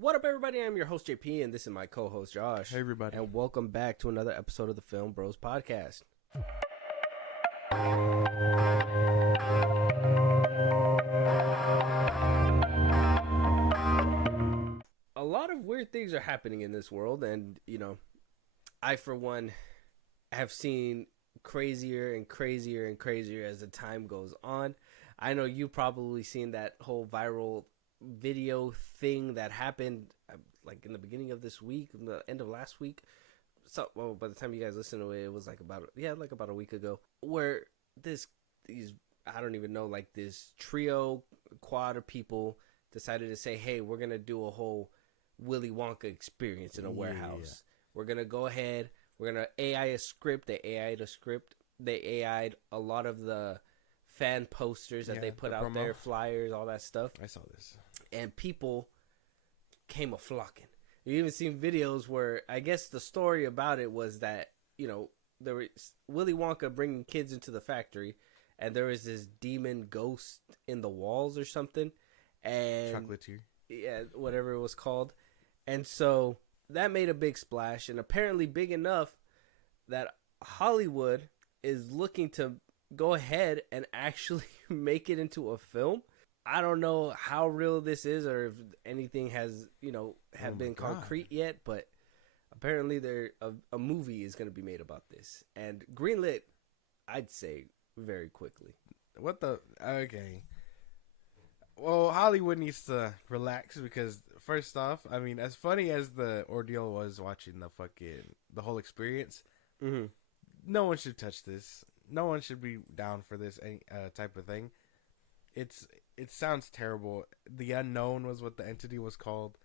What up, everybody? I'm your host, JP, and this is my co-host, Josh. Hey, everybody. And welcome back to another episode of the FilmBros podcast. A lot of weird things are happening in this world, and, I, for one, have seen crazier and crazier and crazier as the time goes on. I know you've probably seen that whole viral video thing that happened like in the beginning of this week, the end of last week. So, well, by the time you guys listen to it, it was like about a week ago, where these I don't even know, like this quad of people decided to say, hey, we're gonna do a whole Willy Wonka experience in a warehouse. We're gonna go ahead, we're gonna AI a script. They AI'd a script. They AI'd a lot of the fan posters that they put out there, flyers, all that stuff. I saw this. And people came a-flocking. You even seen videos where, I guess the story about it was that, there was Willy Wonka bringing kids into the factory, and there was this demon ghost in the walls or something. And Chocolatier. Yeah, whatever it was called. And so that made a big splash, and apparently big enough that Hollywood is looking to go ahead and actually make it into a film. I don't know how real this is or if anything has, been concrete yet, but apparently a movie is going to be made about this. And greenlit, I'd say, very quickly. Okay. Well, Hollywood needs to relax because, first off, I mean, as funny as the ordeal was watching the whole experience, no one should touch this. No one should be down for this type of thing. It sounds terrible. The Unknown was what the entity was called,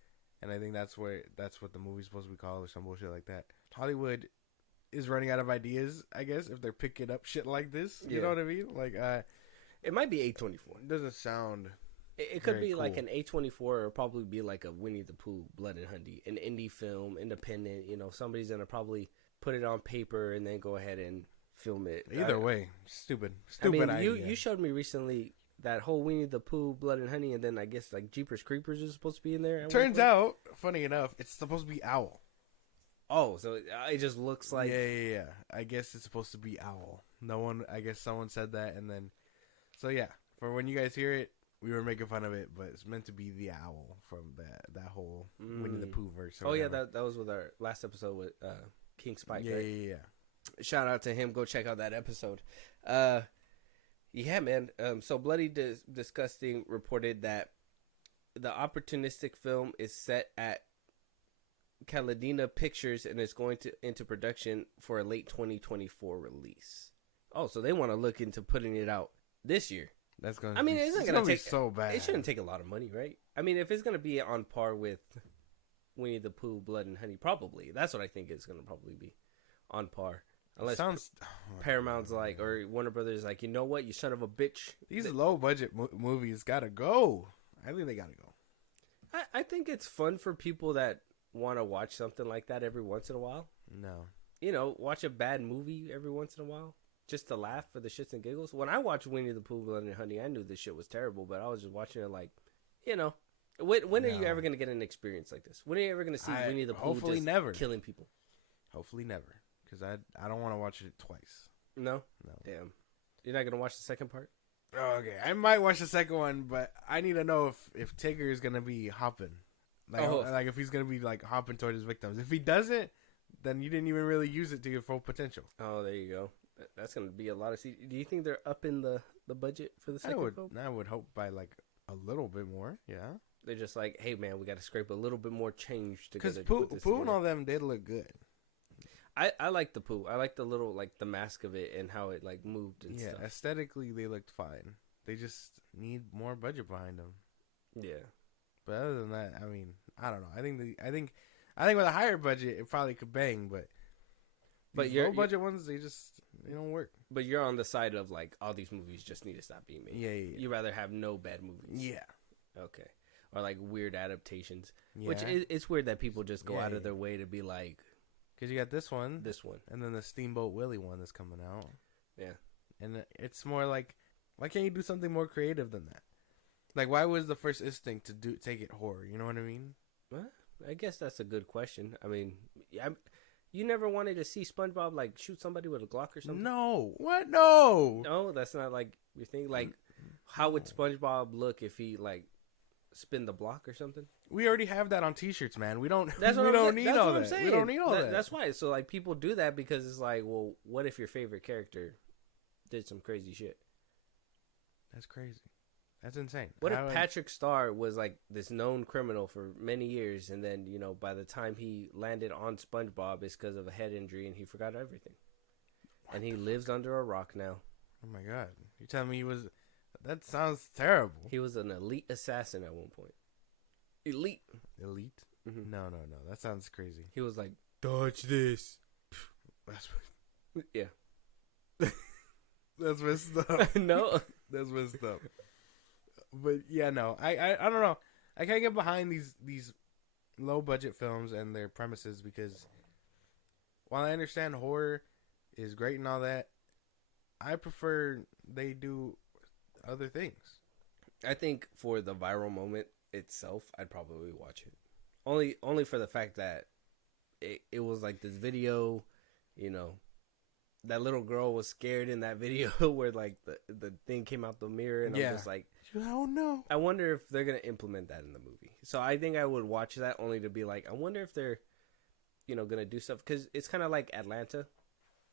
and I think that's what the movie's supposed to be called or some bullshit like that. Hollywood is running out of ideas, I guess, if they're picking up shit like this. You know what I mean? Like, it might be A24. It doesn't sound. It could be cool. like an A24, or probably be like a Winnie the Pooh, Blood and Honey, an indie film, independent. Somebody's gonna probably put it on paper and then go ahead and film it. Either way, stupid idea. You showed me recently that whole Winnie the Pooh, Blood and Honey, and then I guess like Jeepers Creepers is supposed to be in there. Turns out, funny enough, it's supposed to be Owl. Oh, so it just looks like... Yeah. I guess it's supposed to be Owl. I guess someone said that, and then... So yeah, for when you guys hear it, we were making fun of it, but it's meant to be the Owl from that whole Winnie the Pooh verse. Oh, yeah, that was with our last episode with King Spike, right? Yeah. Shout out to him. Go check out that episode. Yeah, man. So Bloody Disgusting reported that the opportunistic film is set at Caladina Pictures and is going into production for a late 2024 release. Oh, so they want to look into putting it out this year. That's gonna. I mean, it's not gonna be so bad. It shouldn't take a lot of money, right? I mean, if it's gonna be on par with Winnie the Pooh, Blood and Honey, probably. That's what I think it's gonna probably be on par. Unless Paramount's like, or Warner Brothers like, you know what, you son of a bitch. These low budget movies gotta go. I think they gotta go. I think it's fun for people that want to watch something like that every once in a while. No. Watch a bad movie every once in a while. Just to laugh for the shits and giggles. When I watched Winnie the Pooh, Blood and Honey, I knew this shit was terrible, but I was just watching it like, when are you ever going to get an experience like this? When are you ever going to see Winnie the Pooh hopefully just never. killing people? Hopefully never. Because I don't want to watch it twice. No? Damn. You're not going to watch the second part? Oh, okay. I might watch the second one, but I need to know if Tigger is going to be hopping. Like if he's going to be like hopping toward his victims. If he doesn't, then you didn't even really use it to your full potential. Oh, there you go. That's going to be a lot of... Do you think they're upping the budget for the second film? I would hope by like a little bit more, yeah. They're just like, hey, man, we got to scrape a little bit more change together. Because Pooh and all them did look good. I like the Pooh. I like the little, like, the mask of it and how it, like, moved and stuff. Yeah, aesthetically, they looked fine. They just need more budget behind them. Yeah. But other than that, I mean, I don't know. I think with a higher budget, it probably could bang, but low budget ones, they don't work. But you're on the side of, like, all these movies just need to stop being made. Yeah. You'd rather have no bad movies. Yeah. Okay. Or, like, weird adaptations. Yeah. Which, it's weird that people just go out of their way to be like... Because you got this one. And then the Steamboat Willie one that's coming out. Yeah. And it's more like, why can't you do something more creative than that? Like, why was the first instinct to take it horror? You know what I mean? Well, I guess that's a good question. I mean, you never wanted to see SpongeBob like shoot somebody with a Glock or something? No. What? No. No, that's not like your thing. Like, how would SpongeBob look if he like spin the block or something? We already have that on T-shirts, man. We don't. That's we what don't I'm, need that's all what I'm that. saying. We don't need all that. That's why. So like people do that because it's like, well, what if your favorite character did some crazy shit? That's crazy. That's insane. What if Patrick Star was like this known criminal for many years, and then by the time he landed on SpongeBob, it's because of a head injury, and he forgot everything, and he lives under a rock now. Oh my god! You telling me he was? That sounds terrible. He was an elite assassin at one point. Elite. Mm-hmm. No. That sounds crazy. He was like, dodge this. That's yeah. That's messed up. No, that's messed up. But yeah, no, I don't know. I can't get behind these low budget films and their premises because while I understand horror is great and all that, I prefer they do other things. I think for the viral moment itself, I'd probably watch it. Only for the fact that it was like this video, that little girl was scared in that video where like the thing came out the mirror, and I'm just like, I don't know. I wonder if they're gonna implement that in the movie. So I think I would watch that only to be like, I wonder if they're, gonna do stuff, because it's kind of like Atlanta,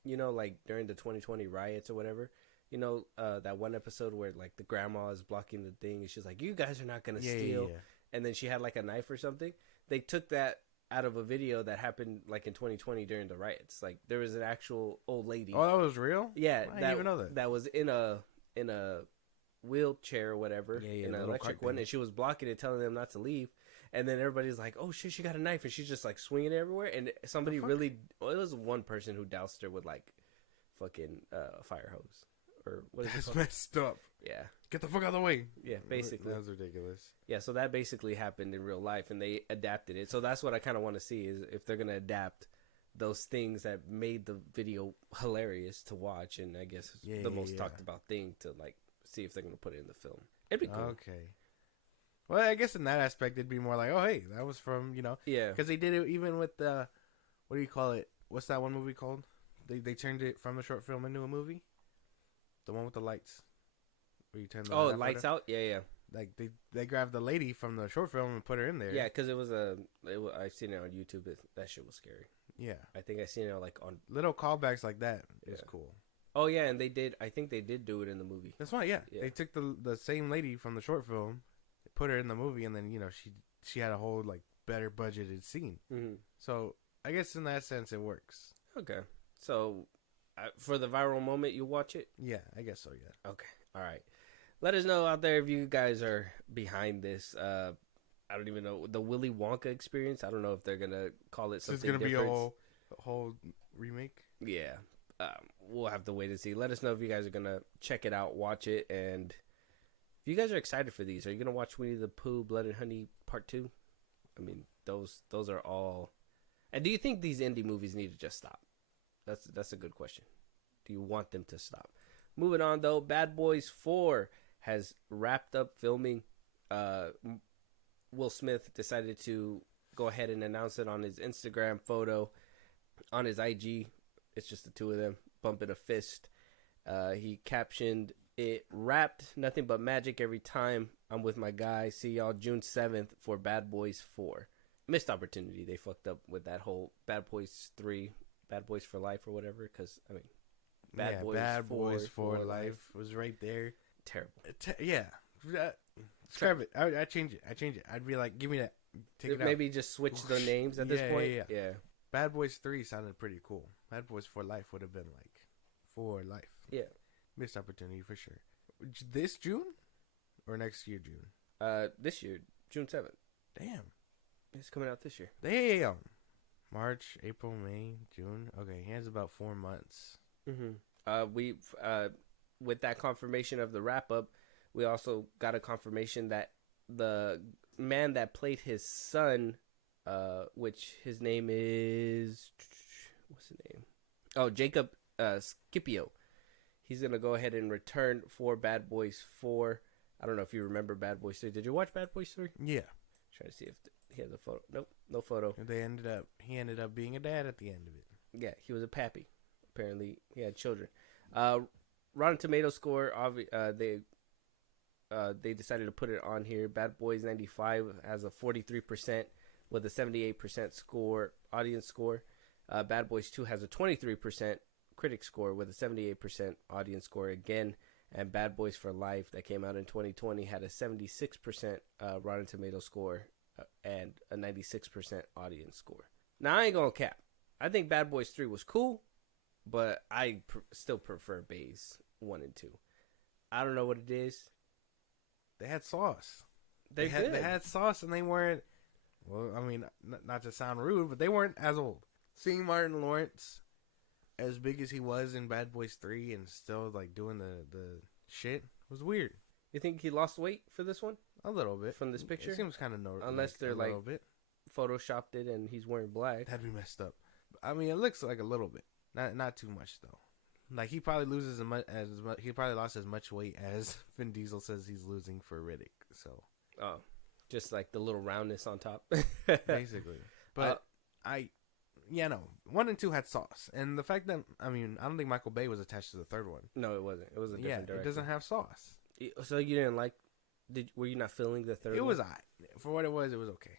like during the 2020 riots or whatever. That one episode where like the grandma is blocking the thing, and she's like, "You guys are not gonna steal," and then she had like a knife or something. They took that out of a video that happened like in 2020 during the riots. Like there was an actual old lady. Oh, that was real? Yeah, I didn't even know that. That was in a wheelchair or whatever, in an electric one, and she was blocking it, telling them not to leave. And then everybody's like, "Oh shit, she got a knife," and she's just like swinging it everywhere. And somebody it was one person who doused her with like fucking fire hose. Or what is That's messed up. Yeah. Get the fuck out of the way. Yeah, basically. That was ridiculous. Yeah, so that basically happened in real life, and they adapted it. So that's what I kind of want to see, is if they're going to adapt those things that made the video hilarious to watch, and I guess the most talked about thing to like see if they're going to put it in the film. It'd be cool. Okay. Well, I guess in that aspect, it'd be more like, oh, hey, that was from, Yeah. Because they did it even with the, what do you call it? What's that one movie called? They turned it from a short film into a movie. The one with the lights. Where you turn the Lights Out? Yeah. Like, they grabbed the lady from the short film and put her in there. Yeah, because I've seen it on YouTube. That shit was scary. Yeah. I think I seen it like on... Little callbacks like that is cool. Oh, yeah, and I think they did do it in the movie. That's why, yeah. They took the same lady from the short film, put her in the movie, and then, she had a whole, like, better budgeted scene. Mm-hmm. So, I guess in that sense, it works. Okay. So... for the viral moment, you watch it? Yeah, I guess so, yeah. Okay. All right. Let us know out there if you guys are behind this. I don't even know. The Willy Wonka experience, I don't know if they're going to call it something different. It's going to be a whole remake? Yeah. We'll have to wait and see. Let us know if you guys are going to check it out, watch it, and if you guys are excited for these. Are you going to watch Winnie the Pooh, Blood and Honey Part 2? I mean, those are all... And do you think these indie movies need to just stop? That's a good question. Do you want them to stop? Moving on, though, Bad Boys 4 has wrapped up filming. Will Smith decided to go ahead and announce it on his Instagram photo. On his IG, it's just the two of them bumping a fist. He captioned it, "Wrapped, nothing but magic every time I'm with my guy. See y'all June 7th for Bad Boys 4. Missed opportunity. They fucked up with that whole Bad Boys 3, Bad Boys for Life or whatever, because, I mean, Bad Boys for Life was right there. Terrible. Yeah. Scrap it. I change it. I'd be like, give me that. Take it out. Maybe just switch the names at this point. Yeah. Bad Boys 3 sounded pretty cool. Bad Boys for Life would have been like, for life. Yeah. Missed opportunity for sure. This June? Or next year June? This year, June 7th. Damn. It's coming out this year. Damn. March, April, May, June. Okay, he has about 4 months. Mm-hmm. With that confirmation of the wrap up, we also got a confirmation that the man that played his son, which his name is, what's his name? Oh, Jacob Scipio. He's gonna go ahead and return for Bad Boys 4. I don't know if you remember Bad Boys 3. Did you watch Bad Boys 3? Yeah. Trying to see if he has a photo. Nope, no photo. He ended up being a dad at the end of it. Yeah, he was a pappy. Apparently, he had children. Rotten Tomatoes score. They decided to put it on here. Bad Boys 95 has a 43% with a 78% audience score. Bad Boys 2 has a 23% critic score with a 78% audience score again. And Bad Boys for Life, that came out in 2020, had a 76% Rotten Tomatoes score and a 96% audience score. Now, I ain't gonna cap. I think Bad Boys 3 was cool, but I still prefer Bays 1 and 2. I don't know what it is. They had sauce. They had sauce, and they weren't. Well, I mean, not to sound rude, but they weren't as old. Seeing Martin Lawrence as big as he was in Bad Boys 3 and still like doing the shit was weird. You think he lost weight for this one? A little bit From this picture? It seems kind of unless they're like bit. photoshopped it and he's wearing black. That'd be messed up. I mean, it looks like a little bit, not too much though. Like he probably loses he probably lost as much weight as Vin Diesel says he's losing for Riddick. So, oh, just like the little roundness on top, basically. But 1 and 2 had sauce, and the fact that I don't think Michael Bay was attached to the third one. No, it wasn't. It was a different director. It doesn't have sauce. So you didn't like? Were you not feeling the third? It one? was for what it was. It was okay.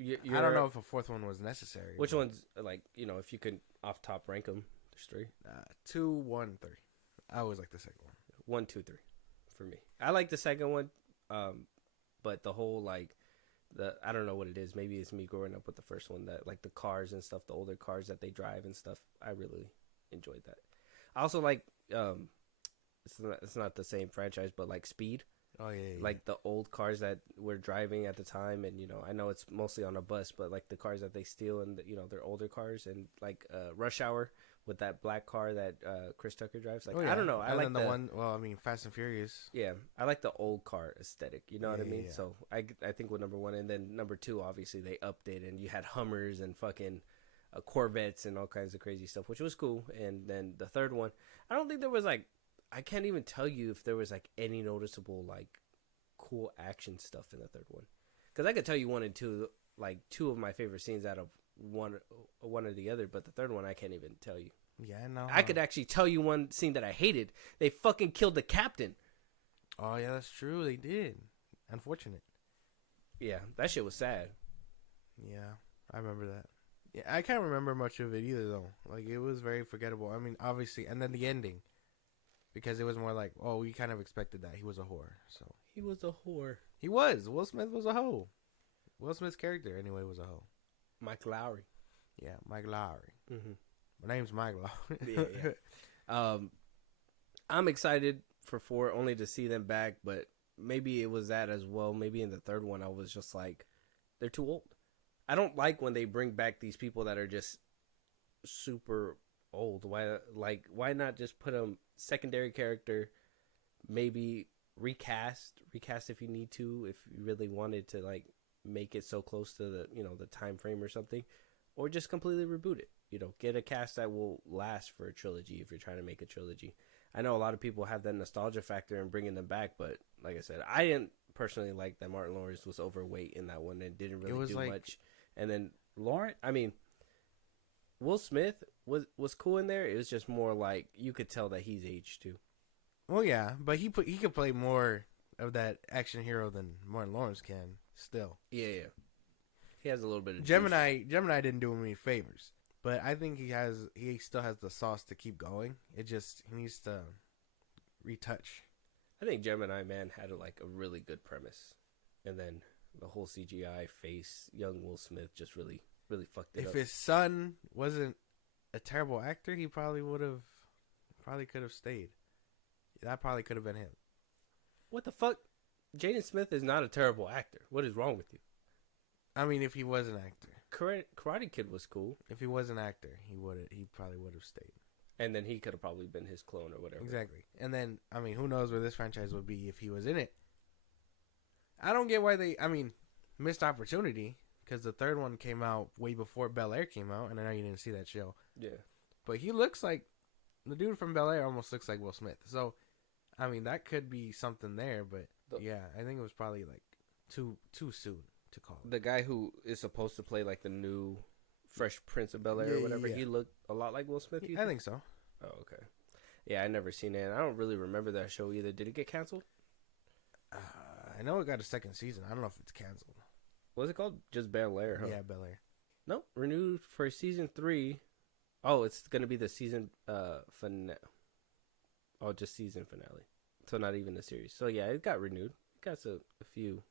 I don't know if a fourth one was necessary. Which one's like if you could off top rank them? There's 3. 2, 1, 3. I always like the second one. 1, 2, 3, for me. I like the second one, but the whole I don't know what it is. Maybe it's me growing up with the first one, that like the cars and stuff, the older cars that they drive and stuff. I really enjoyed that. I also like it's not the same franchise, but like Speed. Oh yeah. Like the old cars that we're driving at the time, and I know it's mostly on a bus, but like the cars that they steal, and they're older cars, and like Rush Hour with that black car that Chris Tucker drives. Like I don't know, I like the one. Well, I mean, Fast and Furious. Yeah, I like the old car aesthetic. You know what I mean? Yeah. So I think with number 1, and then number 2, obviously they updated, and you had Hummers and fucking Corvettes and all kinds of crazy stuff, which was cool. And then the third one, I don't think there was like. I can't even tell you if there was like any noticeable like cool action stuff in the third one, because I could tell you 1 and 2, like 2 of my favorite scenes out of one or the other, but the third one I can't even tell you. Yeah, I know. I could actually tell you one scene that I hated. They fucking killed the captain. Oh yeah, that's true. They did. Unfortunate. Yeah, that shit was sad. Yeah, I remember that. Yeah, I can't remember much of it either though. Like it was very forgettable. I mean, obviously, and then the ending. Because it was more like, oh, we kind of expected that. He was a whore. So he was a whore. He was. Will Smith was a hoe. Will Smith's character, anyway, was a hoe. Mike Lowry. Yeah, Mike Lowry. Mm-hmm. My name's Mike Lowry. yeah. I'm excited for 4 only to see them back, but maybe it was that as well. Maybe in the third one, I was just like, they're too old. I don't like when they bring back these people that are just super old. Why not just put a secondary character, maybe recast if you need to, if you really wanted to like make it so close to the the time frame or something, or just completely reboot it. Get a cast that will last for a trilogy if you're trying to make a trilogy. I know a lot of people have that nostalgia factor in bringing them back, but like I said, I didn't personally like that Martin Lawrence was overweight in that one and didn't really do much. And then Will Smith was cool in there. It was just more like you could tell that he's aged too. Well, yeah, but he could play more of that action hero than Martin Lawrence can still. Yeah. He has a little bit of Gemini didn't do him any favors, but I think he still has the sauce to keep going. He needs to retouch. I think Gemini Man had a really good premise, and then the whole CGI face young Will Smith just really fucked it up. If his son wasn't a terrible actor, he probably could have stayed. That probably could have been him. What the fuck? Jaden Smith is not a terrible actor. What is wrong with you? I mean, if he was an actor. Karate Kid was cool. If he was an actor, he probably would have stayed. And then he could have probably been his clone or whatever. Exactly. And then, I mean, who knows where this franchise would be if he was in it. I don't get why missed opportunity, because the third one came out way before Bel Air came out, and I know you didn't see that show. Yeah. But he looks like, the dude from Bel Air almost looks like Will Smith. So, I mean, that could be something there, but yeah, I think it was probably like too soon. to call it. The guy who is supposed to play like the new Fresh Prince of Bel Air or whatever, he looked a lot like Will Smith. I think so. Oh, okay. Yeah, I never seen it. And I don't really remember that show either. Did it get canceled? I know it got a second season. I don't know if it's canceled. What was it called? Just Bel Air, huh? Yeah, Bel Air. Nope, renewed for season 3. Oh, it's gonna be the season finale. Oh, just season finale. So not even the series. So yeah, it got renewed. It got a few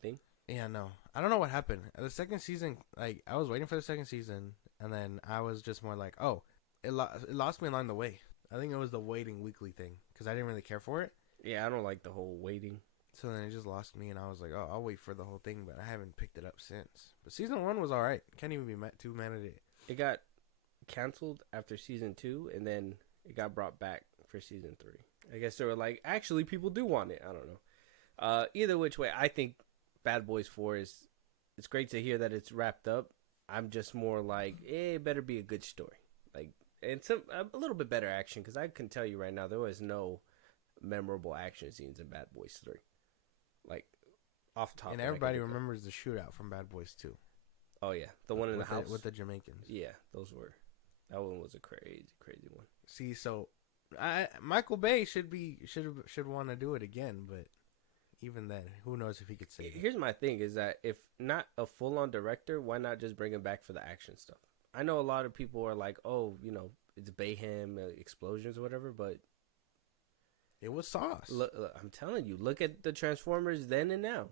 things. Yeah, no, I don't know what happened. The second season, like I was waiting for the second season, and then I was just more like, oh, it lost me along the way. I think it was the waiting weekly thing because I didn't really care for it. Yeah, I don't like the whole waiting. So then it just lost me, and I was like, oh, I'll wait for the whole thing, but I haven't picked it up since. But season 1 was alright. Can't even be too mad at it. It got canceled after season 2, and then it got brought back for season 3. I guess they were like, actually, people do want it. I don't know. Either which way, I think Bad Boys 4 it's great to hear that it's wrapped up. I'm just more like, it better be a good story. Like, and a little bit better action, because I can tell you right now, there was no memorable action scenes in Bad Boys 3. Like, off top. And everybody remembers the shootout from Bad Boys 2. Oh, yeah. The one in the house. With the Jamaicans. Yeah, that one was a crazy one. See, so Michael Bay should want to do it again, but even then, who knows if he could save it. Here's my thing is that if not a full-on director, why not just bring him back for the action stuff? I know a lot of people are like, oh, it's Bayhem, explosions or whatever, but it was sauce. Look, I'm telling you, look at the Transformers then and now.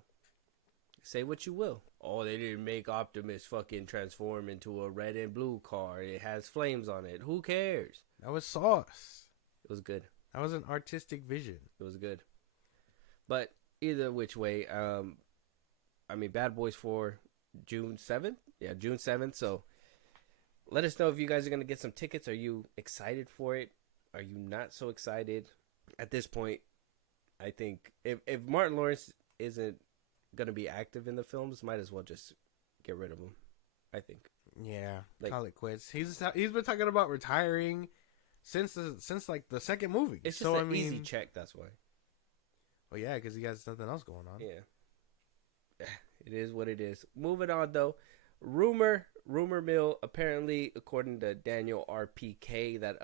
Say what you will. Oh, they didn't make Optimus fucking transform into a red and blue car. It has flames on it. Who cares? That was sauce. It was good. That was an artistic vision. It was good. But either which way, Bad Boys 4, June 7th? Yeah, June 7th. So let us know if you guys are going to get some tickets. Are you excited for it? Are you not so excited? At this point, I think if Martin Lawrence isn't going to be active in the films, might as well just get rid of him, I think. Yeah, call it quits. He's been talking about retiring since the second movie. It's just an easy check, that's why. Well, yeah, because he has nothing else going on. Yeah. It is what it is. Moving on, though. Rumor mill, apparently, according to Daniel RPK, that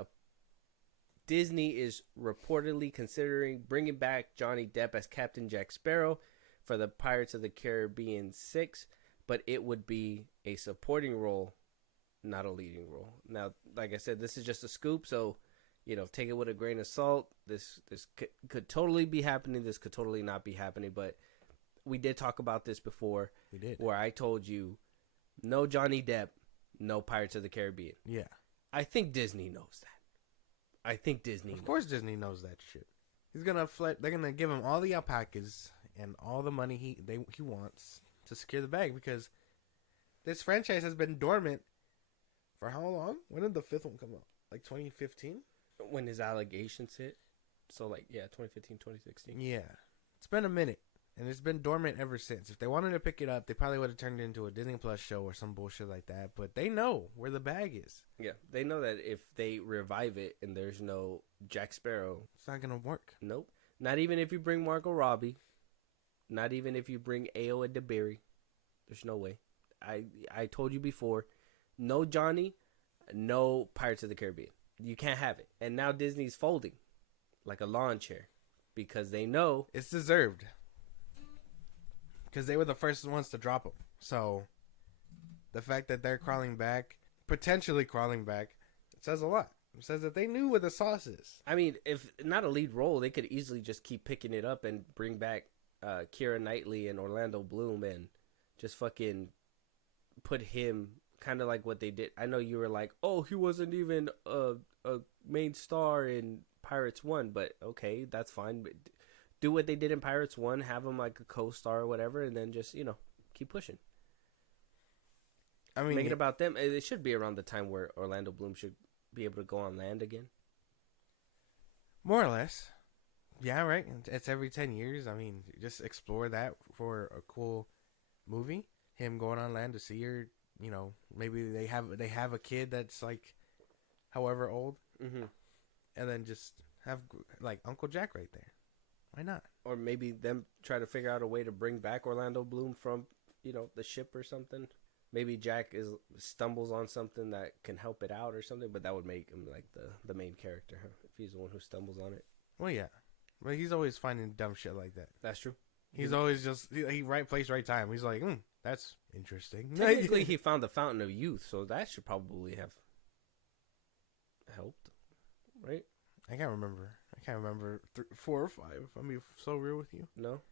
Disney is reportedly considering bringing back Johnny Depp as Captain Jack Sparrow for the Pirates of the Caribbean 6, but it would be a supporting role, not a leading role. Now, like I said, this is just a scoop, so take it with a grain of salt. This could totally be happening. This could totally not be happening, but we did talk about this before. We did. Where I told you, no Johnny Depp, no Pirates of the Caribbean. Yeah. I think Disney knows that. Of course Disney knows that shit. He's gonna they're gonna give him all the alpacas and all the money he wants to secure the bag, because this franchise has been dormant for how long? When did the 5th one come out? Like 2015? When his allegations hit. So 2015, 2016. Yeah. It's been a minute. And it's been dormant ever since. If they wanted to pick it up, they probably would have turned it into a Disney Plus show or some bullshit like that. But they know where the bag is. Yeah, they know that if they revive it and there's no Jack Sparrow, it's not going to work. Nope. Not even if you bring Margot Robbie. Not even if you bring Ayo and DeBerry. There's no way. I told you before, no Johnny, no Pirates of the Caribbean. You can't have it. And now Disney's folding like a lawn chair because they know it's deserved. Because they were the first ones to drop them. So the fact that they're potentially crawling back, it says a lot. It says that they knew where the sauce is. I mean, if not a lead role, they could easily just keep picking it up and bring back Keira Knightley and Orlando Bloom and just fucking put him kind of like what they did. I know you were like, oh, he wasn't even a main star in Pirates 1, but okay, that's fine. But do what they did in Pirates 1, have him like a co-star or whatever, and then just, keep pushing. I mean, make it about them. It should be around the time where Orlando Bloom should be able to go on land again. More or less. Yeah, right. It's every 10 years. I mean, just explore that for a cool movie. Him going on land to see her, maybe they have a kid that's like however old. Mm-hmm. And then just have like Uncle Jack right there. Why not? Or maybe them try to figure out a way to bring back Orlando Bloom from the ship or something. Maybe Jack stumbles on something that can help it out or something, but that would make him like the main character, huh? If he's the one who stumbles on it. Well, yeah, but he's always finding dumb shit like that. That's true. He's always just he right place, right time. He's like, that's interesting. Technically, he found the fountain of youth, so that should probably have helped, right? I can't remember. 4 or 5. I'm being so real with you. No.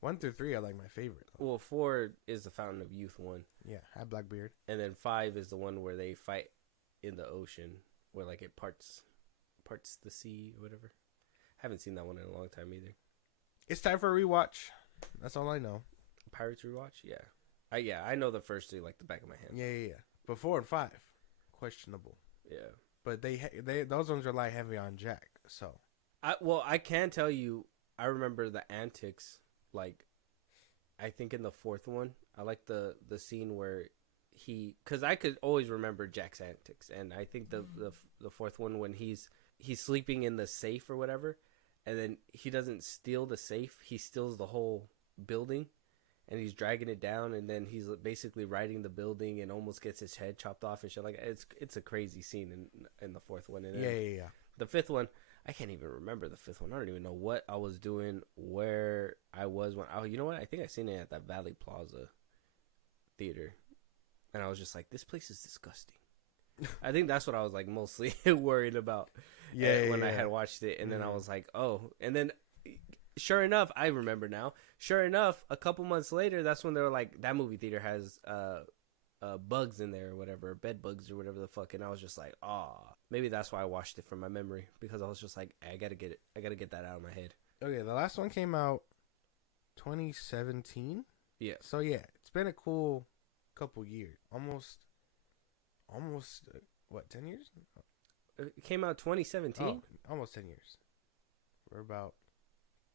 1 through 3 are like my favorite. Well, 4 is the fountain of youth one. Yeah, I have Blackbeard. And then 5 is the one where they fight in the ocean, where like it parts the sea or whatever. Haven't seen that one in a long time either. It's time for a rewatch. That's all I know. Pirates rewatch? Yeah. I know the first 3 like the back of my hand. Yeah. But 4 and 5, questionable. Yeah. But they those ones rely heavy on Jack. So I can tell you, I remember the antics. Like, I think in the 4th one, I like the scene where because I could always remember Jack's antics, and I think the 4th one when he's sleeping in the safe or whatever, and then he doesn't steal the safe, he steals the whole building, and he's dragging it down, and then he's basically riding the building and almost gets his head chopped off and shit. Like, it's a crazy scene in the 4th one. And yeah. The 5th one, I can't even remember the 5th one. I don't even know what I was doing, where I was when. Oh, you know what? I think I seen it at that Valley Plaza theater, and I was just like, this place is disgusting. I think that's what I was like mostly worried about. When I had watched it, and then I was like, oh, and then. Sure enough, I remember now. Sure enough, a couple months later, that's when they were like, that movie theater has bugs in there or whatever, bed bugs or whatever the fuck. And I was just like, maybe that's why I watched it from my memory, because I was just like, I gotta get it. I gotta get that out of my head. Okay, the last one came out 2017. Yeah. So yeah, it's been a cool couple years. Almost what, 10 years? It came out 2017. Oh, almost 10 years. We're about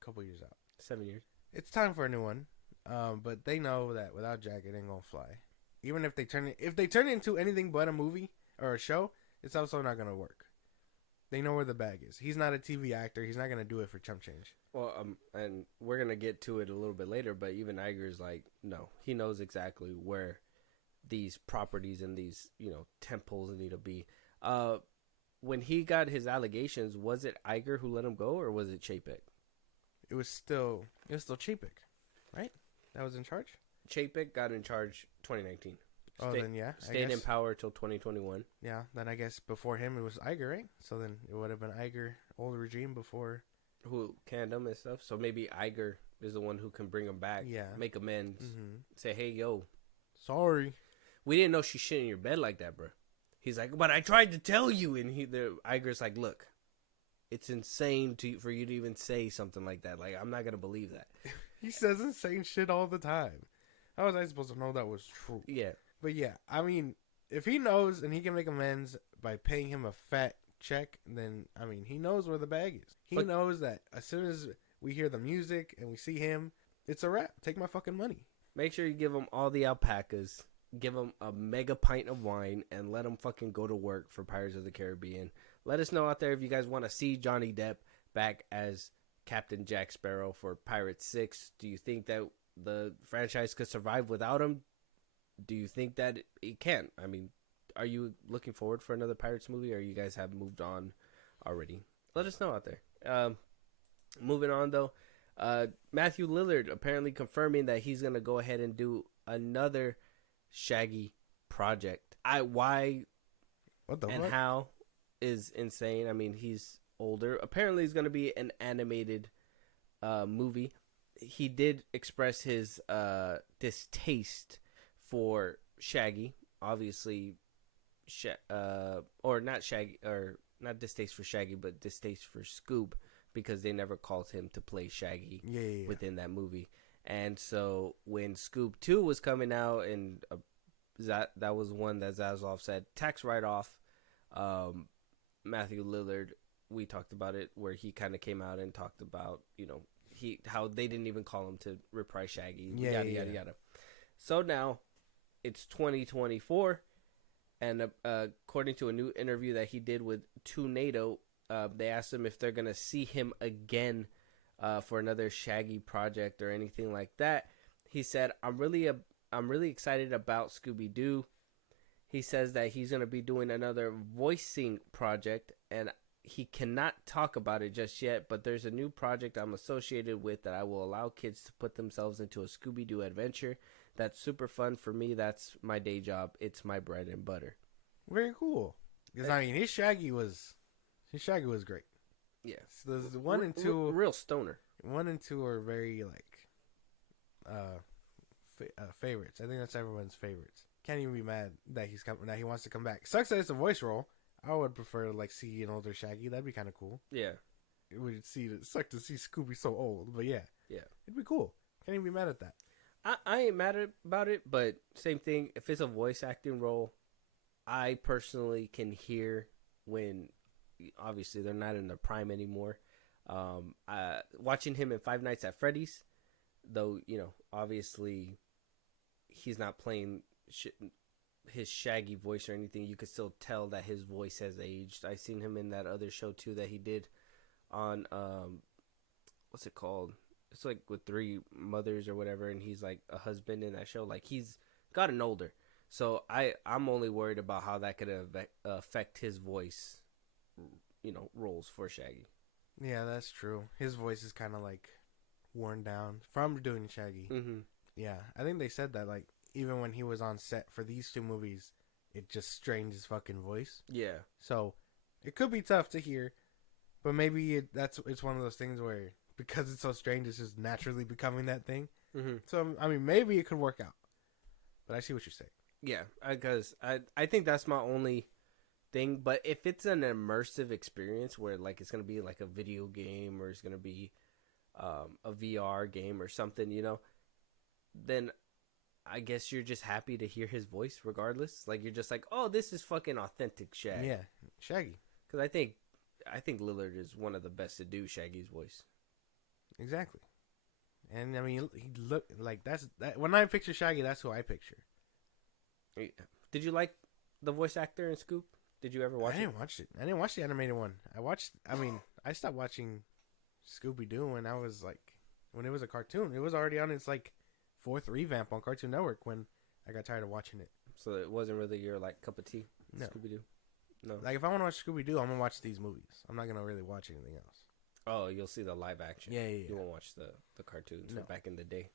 couple years out. 7 years. It's time for a new one. But they know that without Jack, it ain't gonna fly. Even if they turn it into anything but a movie or a show, it's also not gonna work. They know where the bag is. He's not a TV actor. He's not gonna do it for chump change. Well, and we're gonna get to it a little bit later, but even Iger's like, no, he knows exactly where these properties and these temples need to be. When he got his allegations, was it Iger who let him go, or was it Chapek? It was still Chapek, right? That was in charge? Chapek got in charge 2019. Then yeah. Stayed in power till 2021. Yeah, then I guess before him it was Iger, right? So then it would have been Iger, old regime before. Who canned him and stuff. So maybe Iger is the one who can bring him back. Yeah. Make amends. Mm-hmm. Say, hey, yo. Sorry. We didn't know she shit in your bed like that, bro. He's like, but I tried to tell you. And Iger's like, look. It's insane for you to even say something like that. Like, I'm not gonna believe that. He says insane shit all the time. How was I supposed to know that was true? Yeah. But yeah, I mean, if he knows and he can make amends by paying him a fat check, then, I mean, he knows where the bag is. He knows that as soon as we hear the music and we see him, it's a wrap. Take my fucking money. Make sure you give him all the alpacas, give him a mega pint of wine, and let him fucking go to work for Pirates of the Caribbean. Let us know out there if you guys want to see Johnny Depp back as Captain Jack Sparrow for Pirates 6. Do you think that the franchise could survive without him? Do you think that it can? I mean, are you looking forward for another Pirates movie, or you guys have moved on already? Let us know out there. Moving on, though. Matthew Lillard apparently confirming that he's going to go ahead and do another Shaggy project. What the fuck? How is insane. I mean, he's older. Apparently, it's going to be an animated movie. He did express his distaste for Shaggy. Obviously, or not Shaggy, or not distaste for Shaggy, but distaste for Scoob, because they never called him to play Shaggy within that movie. And so when Scoob 2 was coming out, and that was one that Zaslav said, tax write-off, Matthew Lillard, we talked about it, where he kind of came out and talked about, how they didn't even call him to reprise Shaggy, yada. So now it's 2024, and according to a new interview that he did with Tornado, they asked him if they're going to see him again for another Shaggy project or anything like that. He said, I'm really excited about Scooby-Doo. He says that he's going to be doing another voicing project, and he cannot talk about it just yet, but there's a new project I'm associated with that I will allow kids to put themselves into a Scooby-Doo adventure. That's super fun for me. That's my day job. It's my bread and butter. Very cool. Because, I mean, his Shaggy was great. Yeah. So the 1 and 2... Real stoner. 1 and 2 are very, favorites. I think that's everyone's favorites. Can't even be mad that he wants to come back. Sucks that it's a voice role. I would prefer to see an older Shaggy. That'd be kind of cool. Yeah. It would suck to see Scooby so old, but yeah, it'd be cool. Can't even be mad at that. I ain't mad about it, but same thing. If it's a voice acting role, I personally can hear when, obviously, they're not in their prime anymore. Watching him in Five Nights at Freddy's, though, obviously, he's not playing his Shaggy voice or anything. You could still tell that his voice has aged. I seen him in that other show too that he did on what's it called? It's like with 3 mothers or whatever, and he's like a husband in that show. Like, he's gotten older, so I'm only worried about how that could affect his voice, roles for Shaggy. Yeah, that's true. His voice is kind of worn down from doing Shaggy. Mm-hmm. Yeah, I think they said that even when he was on set for these 2 movies, it just strained his fucking voice. Yeah. So it could be tough to hear, but maybe it's one of those things where because it's so strange, it's just naturally becoming that thing. Mm-hmm. So I mean, maybe it could work out. But I see what you're saying. Yeah, because I think that's my only thing. But if it's an immersive experience where it's gonna be like a video game or it's gonna be a VR game or something, then I guess you're just happy to hear his voice regardless. You're just oh, this is fucking authentic Shaggy. Yeah, Shaggy. Because I think Lillard is one of the best to do Shaggy's voice. Exactly. And I mean, he looked that. When I picture Shaggy, that's who I picture. Did you like the voice actor in Scoop? Did you ever watch it? I didn't watch it. I didn't watch the animated one. I stopped watching Scooby-Doo when when it was a cartoon. It was already on its 4th revamp on Cartoon Network when I got tired of watching it. So it wasn't really your cup of tea? No. Scooby-Doo? No. If I want to watch Scooby-Doo, I'm going to watch these movies. I'm not going to really watch anything else. Oh, you'll see the live action. Yeah. You won't watch the cartoons from back in the day.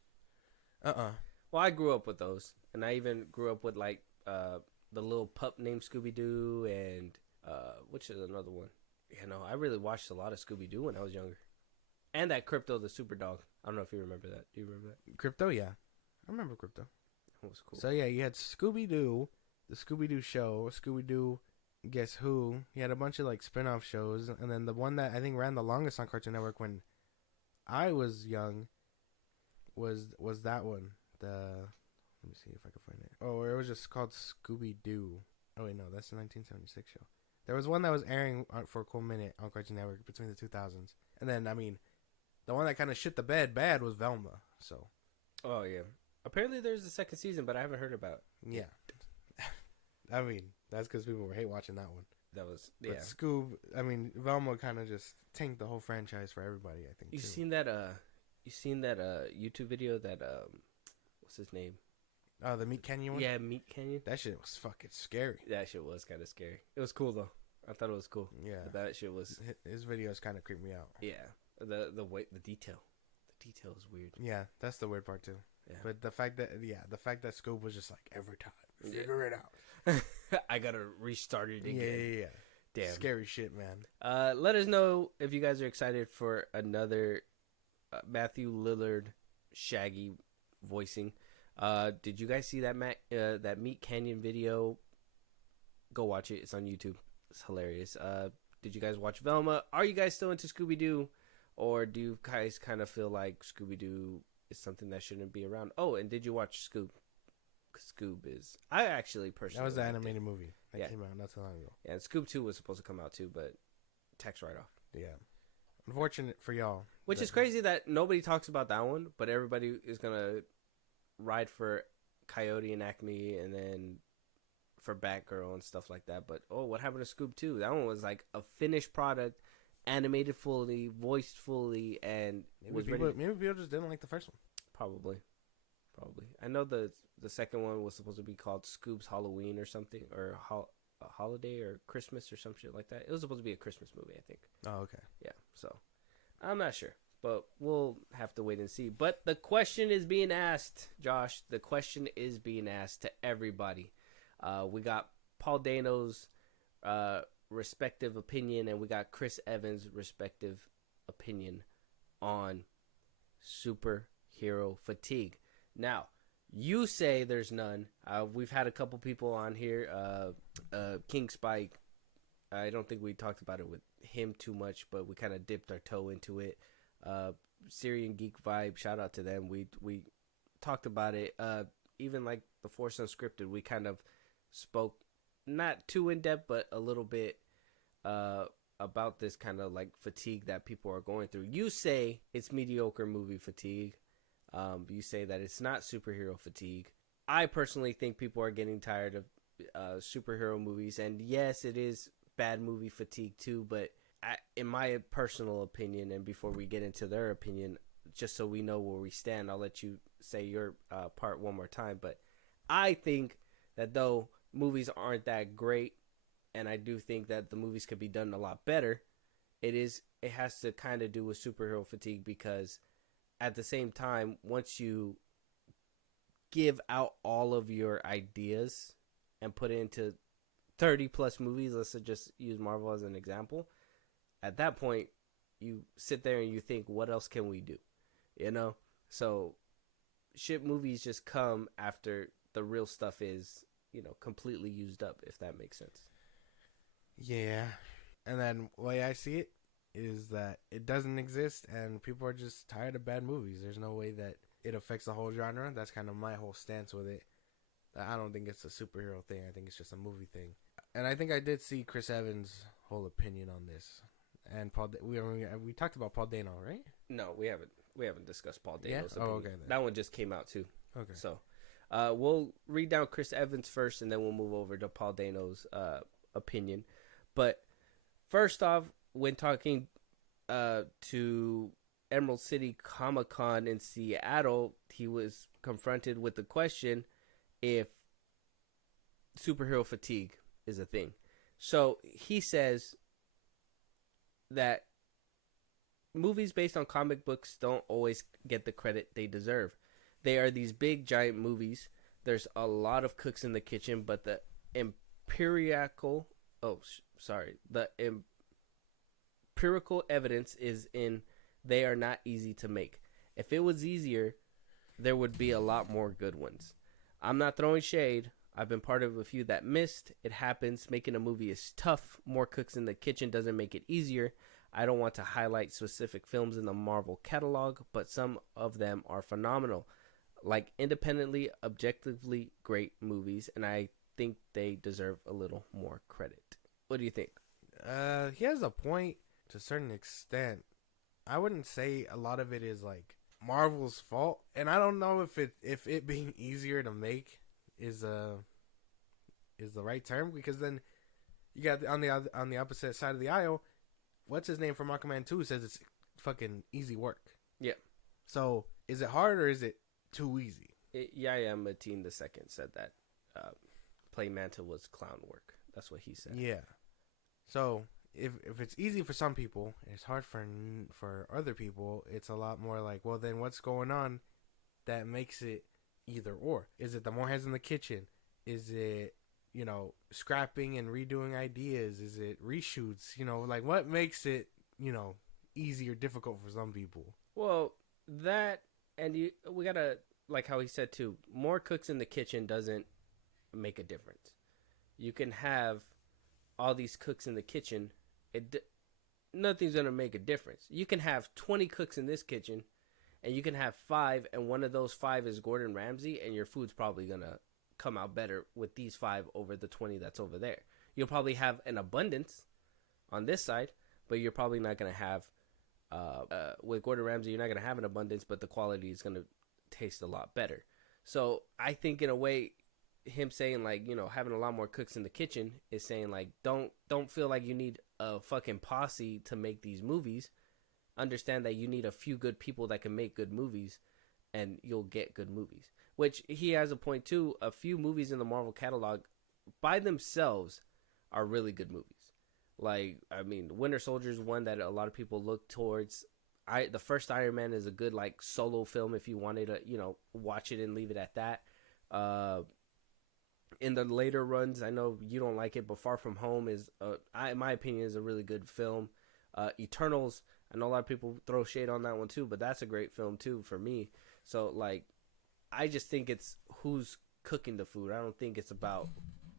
Well, I grew up with those. And I even grew up with the little pup named Scooby-Doo and which is another one. I really watched a lot of Scooby-Doo when I was younger. And that Crypto the Super Dog. I don't know if you remember that. Do you remember that? Crypto, yeah. I remember Crypto. That was cool. So, yeah, you had Scooby-Doo, the Scooby-Doo show, Scooby-Doo Guess Who. You had a bunch of, spin-off shows. And then the one that I think ran the longest on Cartoon Network when I was young was that one. Let me see if I can find it. Oh, it was just called Scooby-Doo. Oh, wait, no, that's the 1976 show. There was one that was airing for a cool minute on Cartoon Network between the 2000s. And then, I mean, the one that kind of shit the bed bad was Velma, so. Oh, yeah. Apparently there's a 2nd season, but I haven't heard about it. Yeah. I mean, that's because people were hate watching that one. That was, but yeah. Scoob, I mean, Velma kind of just tanked the whole franchise for everybody, I think, You seen that YouTube video that, what's his name? Oh, the Meat Canyon one? Yeah, Meat Canyon. That shit was fucking scary. That shit was kind of scary. It was cool, though. I thought it was cool. Yeah. But that shit was... His videos kind of creeped me out. Yeah. The detail. The detail is weird. Yeah, that's the weird part, too. Yeah. But the fact that Scoob was just every time, figure it out. I gotta restart it again. Yeah. Damn. Scary shit, man. Let us know if you guys are excited for another Matthew Lillard Shaggy voicing. Did you guys see that Meat Canyon video? Go watch it. It's on YouTube. It's hilarious. Did you guys watch Velma? Are you guys still into Scooby-Doo? Or do you guys kind of feel like Scooby-Doo is something that shouldn't be around? Oh, and did you watch Scoob? Scoob is... I actually personally... That was the animated movie that came out not too long ago. Yeah, and Scoob 2 was supposed to come out too, but tax write-off. Yeah. Unfortunate for y'all. Which is crazy that nobody talks about that one, but everybody is going to ride for Coyote and Acme and then for Batgirl and stuff like that. But, what happened to Scoob 2? That one was a finished product, animated fully, voiced fully, and maybe people just didn't like the first one. Probably. probably. I know the second one was supposed to be called Scoob's Halloween or something, or a holiday or Christmas or some shit like that. It was supposed to be a Christmas movie, I think. Oh, okay. Yeah, so I'm not sure, but we'll have to wait and see. But the question is being asked, Josh. The question is being asked to everybody. We got Paul Dano's respective opinion, and we got Chris Evans' respective opinion on superhero fatigue. Now, you say there's none. We've had a couple people on here. King Spike, I don't think we talked about it with him too much, but we kind of dipped our toe into it. Syrian Geek Vibe, shout out to them. We talked about it. Even like the Force Unscripted, we kind of spoke not too in depth, but a little bit about this kind of like fatigue that people are going through. You say it's mediocre movie fatigue. You say that it's not superhero fatigue. I personally think people are getting tired of superhero movies, and yes, it is bad movie fatigue too, but in my personal opinion, and before we get into their opinion, just so we know where we stand, I'll let you say your part one more time. But I think that though movies aren't that great, and I do think that the movies could be done a lot better, it has to kind of do with superhero fatigue, because at the same time, once you give out all of your ideas and put it into 30 plus movies, let's just use Marvel as an example, at that point you sit there and you think, what else can we do? So shit movies just come after the real stuff is completely used up, if that makes sense. Yeah. And then the way I see it is that it doesn't exist, and people are just tired of bad movies. There's no way that it affects the whole genre. That's kind of my whole stance with it. I don't think it's a superhero thing. I think it's just a movie thing. And I think I did see Chris Evans' whole opinion on this. And we talked about Paul Dano, right? No, we haven't discussed Paul Dano's opinion. Oh, okay. Then. That one just came out too. Okay. So we'll read down Chris Evans first, and then we'll move over to Paul Dano's opinion. But first off, when talking to Emerald City Comic-Con in Seattle, he was confronted with the question if superhero fatigue is a thing. So he says that movies based on comic books don't always get the credit they deserve. They are these big, giant movies. There's a lot of cooks in the kitchen, but the empirical evidence is in they are not easy to make. If it was easier, there would be a lot more good ones. I'm not throwing shade. I've been part of a few that missed. It happens. Making a movie is tough. More cooks in the kitchen doesn't make it easier. I don't want to highlight specific films in the Marvel catalog, but some of them are phenomenal. Like independently, objectively great movies, and I think they deserve a little more credit. What do you think? He has a point to a certain extent. I wouldn't say a lot of it is like Marvel's fault, and I don't know if it being easier to make is the right term, because then you got on the opposite side of the aisle, what's his name from Aquaman 2 says it's fucking easy work. Yeah. So is it hard or is it too easy? Yaya Mateen II said that Play Manta was clown work. That's what he said. Yeah. So if it's easy for some people, it's hard for other people. It's a lot more like, well, then what's going on that makes it either or? Is it the more hands in the kitchen? Is it scrapping and redoing ideas? Is it reshoots? Like what makes it easy or difficult for some people? Well, that, and we gotta, like how he said too, more cooks in the kitchen doesn't make a difference. You can have all these cooks in the kitchen, nothing's gonna make a difference. You can have 20 cooks in this kitchen, and you can have 5, and one of those 5 is Gordon Ramsay, and your food's probably gonna come out better with these 5 over the 20 that's over there. You'll probably have an abundance on this side, but you're probably not gonna have with Gordon Ramsay, you're not gonna have an abundance, but the quality is gonna taste a lot better. So I think in a way, him saying like having a lot more cooks in the kitchen is saying like don't feel like you need a fucking posse to make these movies. Understand that you need a few good people that can make good movies, and you'll get good movies. which he has a point too. A few movies in the Marvel catalog by themselves are really good movies. Like, I mean, Winter Soldier is one that a lot of people look towards. The first Iron Man is a good like solo film if you wanted to, watch it and leave it at that. In the later runs, I know you don't like it, but Far From Home is, in my opinion, is a really good film. Eternals, I know a lot of people throw shade on that one too, but that's a great film too for me. So like, I just think it's who's cooking the food. I don't think it's about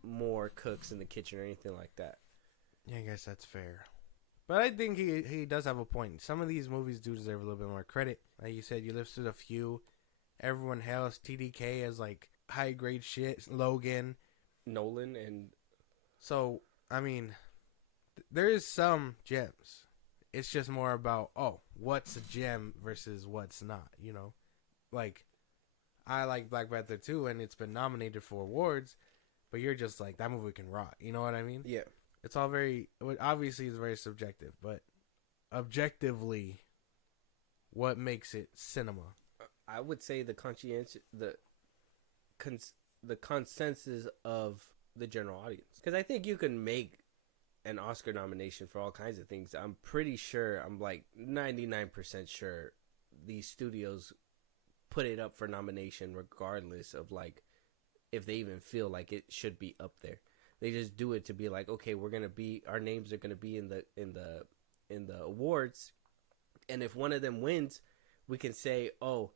more cooks in the kitchen or anything like that. Yeah, I guess that's fair. But I think he does have a point. Some of these movies do deserve a little bit more credit. Like you said, you listed a few. Everyone hails TDK as like high grade shit. Logan, Nolan, and so I mean, there is some gems. It's just more about what's a gem versus what's not. Like I like Black Panther 2 and it's been nominated for awards, but you're just like that movie can rot. You know what I mean? yeah. It's all obviously it's very subjective, but objectively, what makes it cinema? I would say the consensus of the general audience, because I think you can make an Oscar nomination for all kinds of things. I'm pretty sure, I'm like 99% sure these studios put it up for nomination regardless of like if they even feel like it should be up there. They just do it to be like, okay, our names are gonna be in the awards, and if one of them wins, we can say, oh,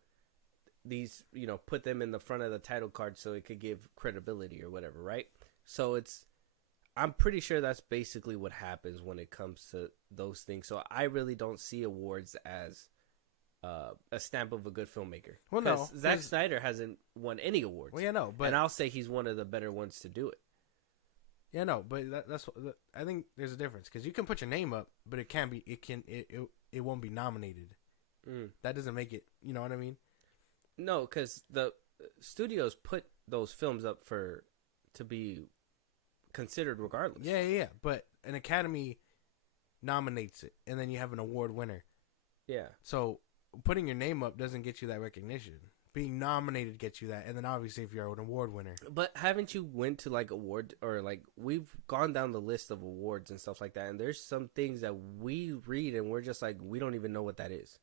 these, put them in the front of the title card so it could give credibility or whatever, right? So I'm pretty sure that's basically what happens when it comes to those things. So I really don't see awards as a stamp of a good filmmaker. Well, no, Zack Snyder hasn't won any awards. Well, yeah, no, but and I'll say he's one of the better ones to do it. Yeah, no, but that's I think there's a difference because you can put your name up, but it won't be nominated. That doesn't make it. You know what I mean? No, because the studios put those films up to be considered regardless. Yeah. But an Academy nominates it, and then you have an award winner. Yeah. So putting your name up doesn't get you that recognition. Being nominated gets you that, and then obviously if you're an award winner. But haven't you went to like award or like we've gone down the list of awards and stuff like that, and there's some things that we read and we're just like we don't even know what that is.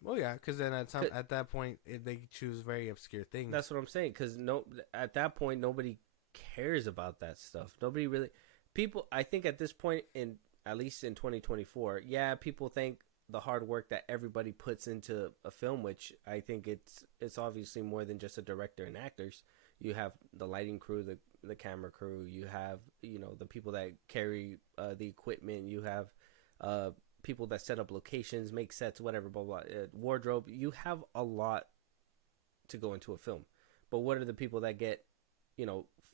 Well, yeah, because then at that point they choose very obscure things. That's what I'm saying. Because at that point nobody cares about that stuff. Nobody really. I think at this point at least in 2024, yeah, people think the hard work that everybody puts into a film, which I think it's obviously more than just a director and actors. You have the lighting crew, the camera crew, you have the people that carry the equipment, you have people that set up locations, make sets, whatever, blah blah, wardrobe. You have a lot to go into a film, but what are the people that get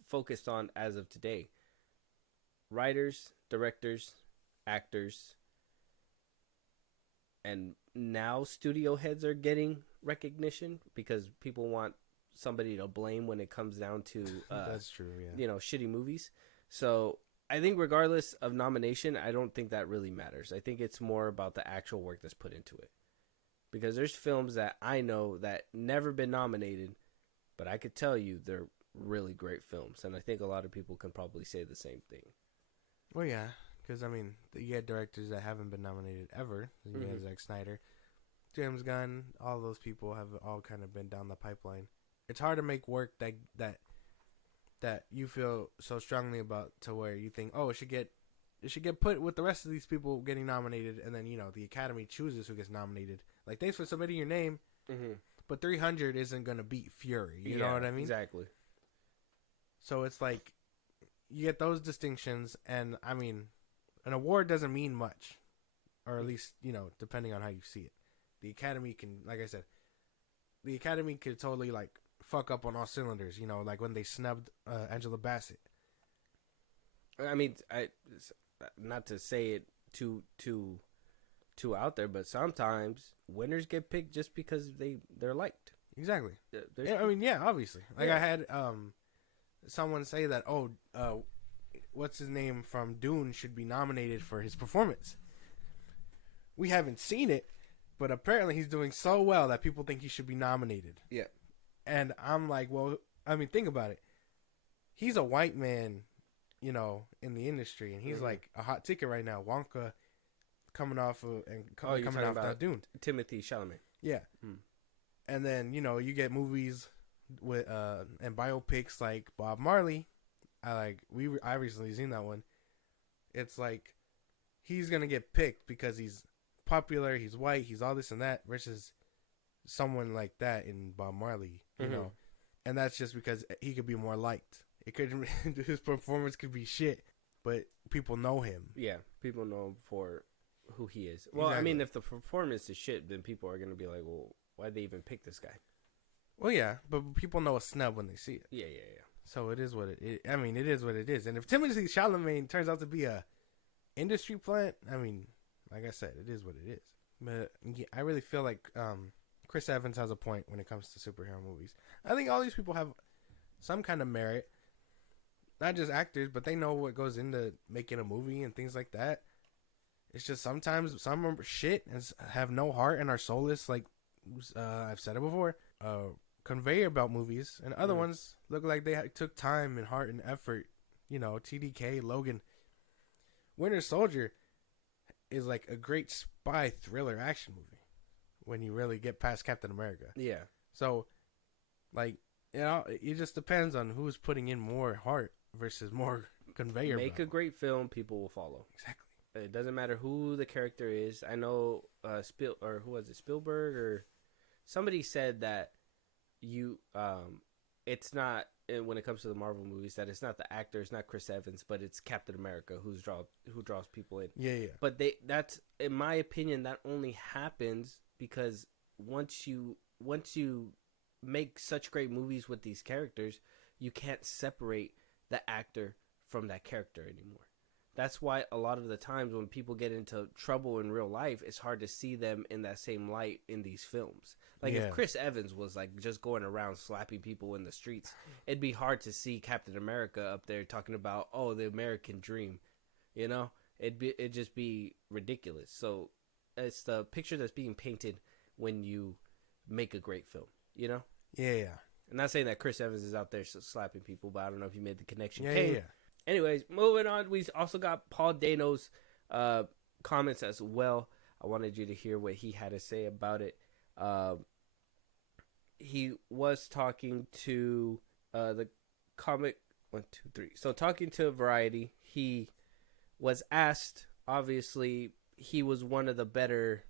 focused on as of today? Writers, directors, actors. And now studio heads are getting recognition because people want somebody to blame when it comes down to that's true, yeah. Shitty movies. So I think regardless of nomination, I don't think that really matters. I think it's more about the actual work that's put into it. Because there's films that I know that never been nominated, but I could tell you they're really great films, and I think a lot of people can probably say the same thing. Well, yeah. Because, I mean, you had directors that haven't been nominated ever. You had Zack Snyder, James Gunn, all those people have all kind of been down the pipeline. It's hard to make work that you feel so strongly about to where you think, it should get put with the rest of these people getting nominated, and then, the Academy chooses who gets nominated. Like, thanks for submitting your name, but 300 isn't going to beat Fury. You know what I mean? Exactly. So it's like, you get those distinctions, and, I mean, an award doesn't mean much, or at least, depending on how you see it. The Academy can, like I said, the Academy could totally, like, fuck up on all cylinders, like when they snubbed Angela Bassett. I mean, not to say it too out there, but sometimes winners get picked just because they're liked. Exactly. Yeah, I mean, yeah, obviously. Like, I had someone say that, what's his name from Dune should be nominated for his performance. We haven't seen it, but apparently he's doing so well that people think he should be nominated. Yeah. And I'm like, well, I mean, think about it. He's a white man, you know, in the industry, and he's like a hot ticket right now. Wonka coming off of coming off that Dune. Timothy Chalamet. Yeah. And then, you know, you get movies with and biopics like Bob Marley. I recently seen that one. It's like he's gonna get picked because he's popular, he's white, he's all this and that, versus someone like that in Bob Marley, you know. And that's just because he could be more liked. It could his performance could be shit, but people know him. Yeah, people know him for who he is. Well, exactly. I mean, if the performance is shit, then people are gonna be like, well, why'd they even pick this guy? Well, yeah, but people know a snub when they see it. Yeah. So it is what it is what it is. And if Timothée Chalamet turns out to be a industry plant, I mean, like I said, it is what it is. But yeah, I really feel like Chris Evans has a point when it comes to superhero movies. I think all these people have some kind of merit. Not just actors, but they know what goes into making a movie and things like that. It's just sometimes some are shit and have no heart and are soulless, like I've said it before. Conveyor belt movies, and other ones look like they took time and heart and effort. You know, TDK, Logan. Winter Soldier is like a great spy thriller action movie when you really get past Captain America. Yeah. So, like, you know, it just depends on who's putting in more heart versus more conveyor belt. Make a great film, people will follow. Exactly. It doesn't matter who the character is. I know Spielberg or somebody said that it's not, when it comes to the Marvel movies, that it's not the actor, it's not Chris Evans, but it's Captain America who draws people in. Yeah. But that's, in my opinion, that only happens because once you make such great movies with these characters, you can't separate the actor from that character anymore. That's why a lot of the times when people get into trouble in real life, it's hard to see them in that same light in these films. Like, if Chris Evans was like just going around slapping people in the streets, it'd be hard to see Captain America up there talking about, oh, the American dream. You know, it'd just be ridiculous. So it's the picture that's being painted when you make a great film, you know? Yeah. I'm not saying that Chris Evans is out there slapping people, but I don't know if you made the connection. Yeah. Anyways, moving on. We also got Paul Dano's comments as well. I wanted you to hear what he had to say about it. He was talking to the comic 1, 2, 3. So talking to Variety, he was asked. Obviously, he was in one of the better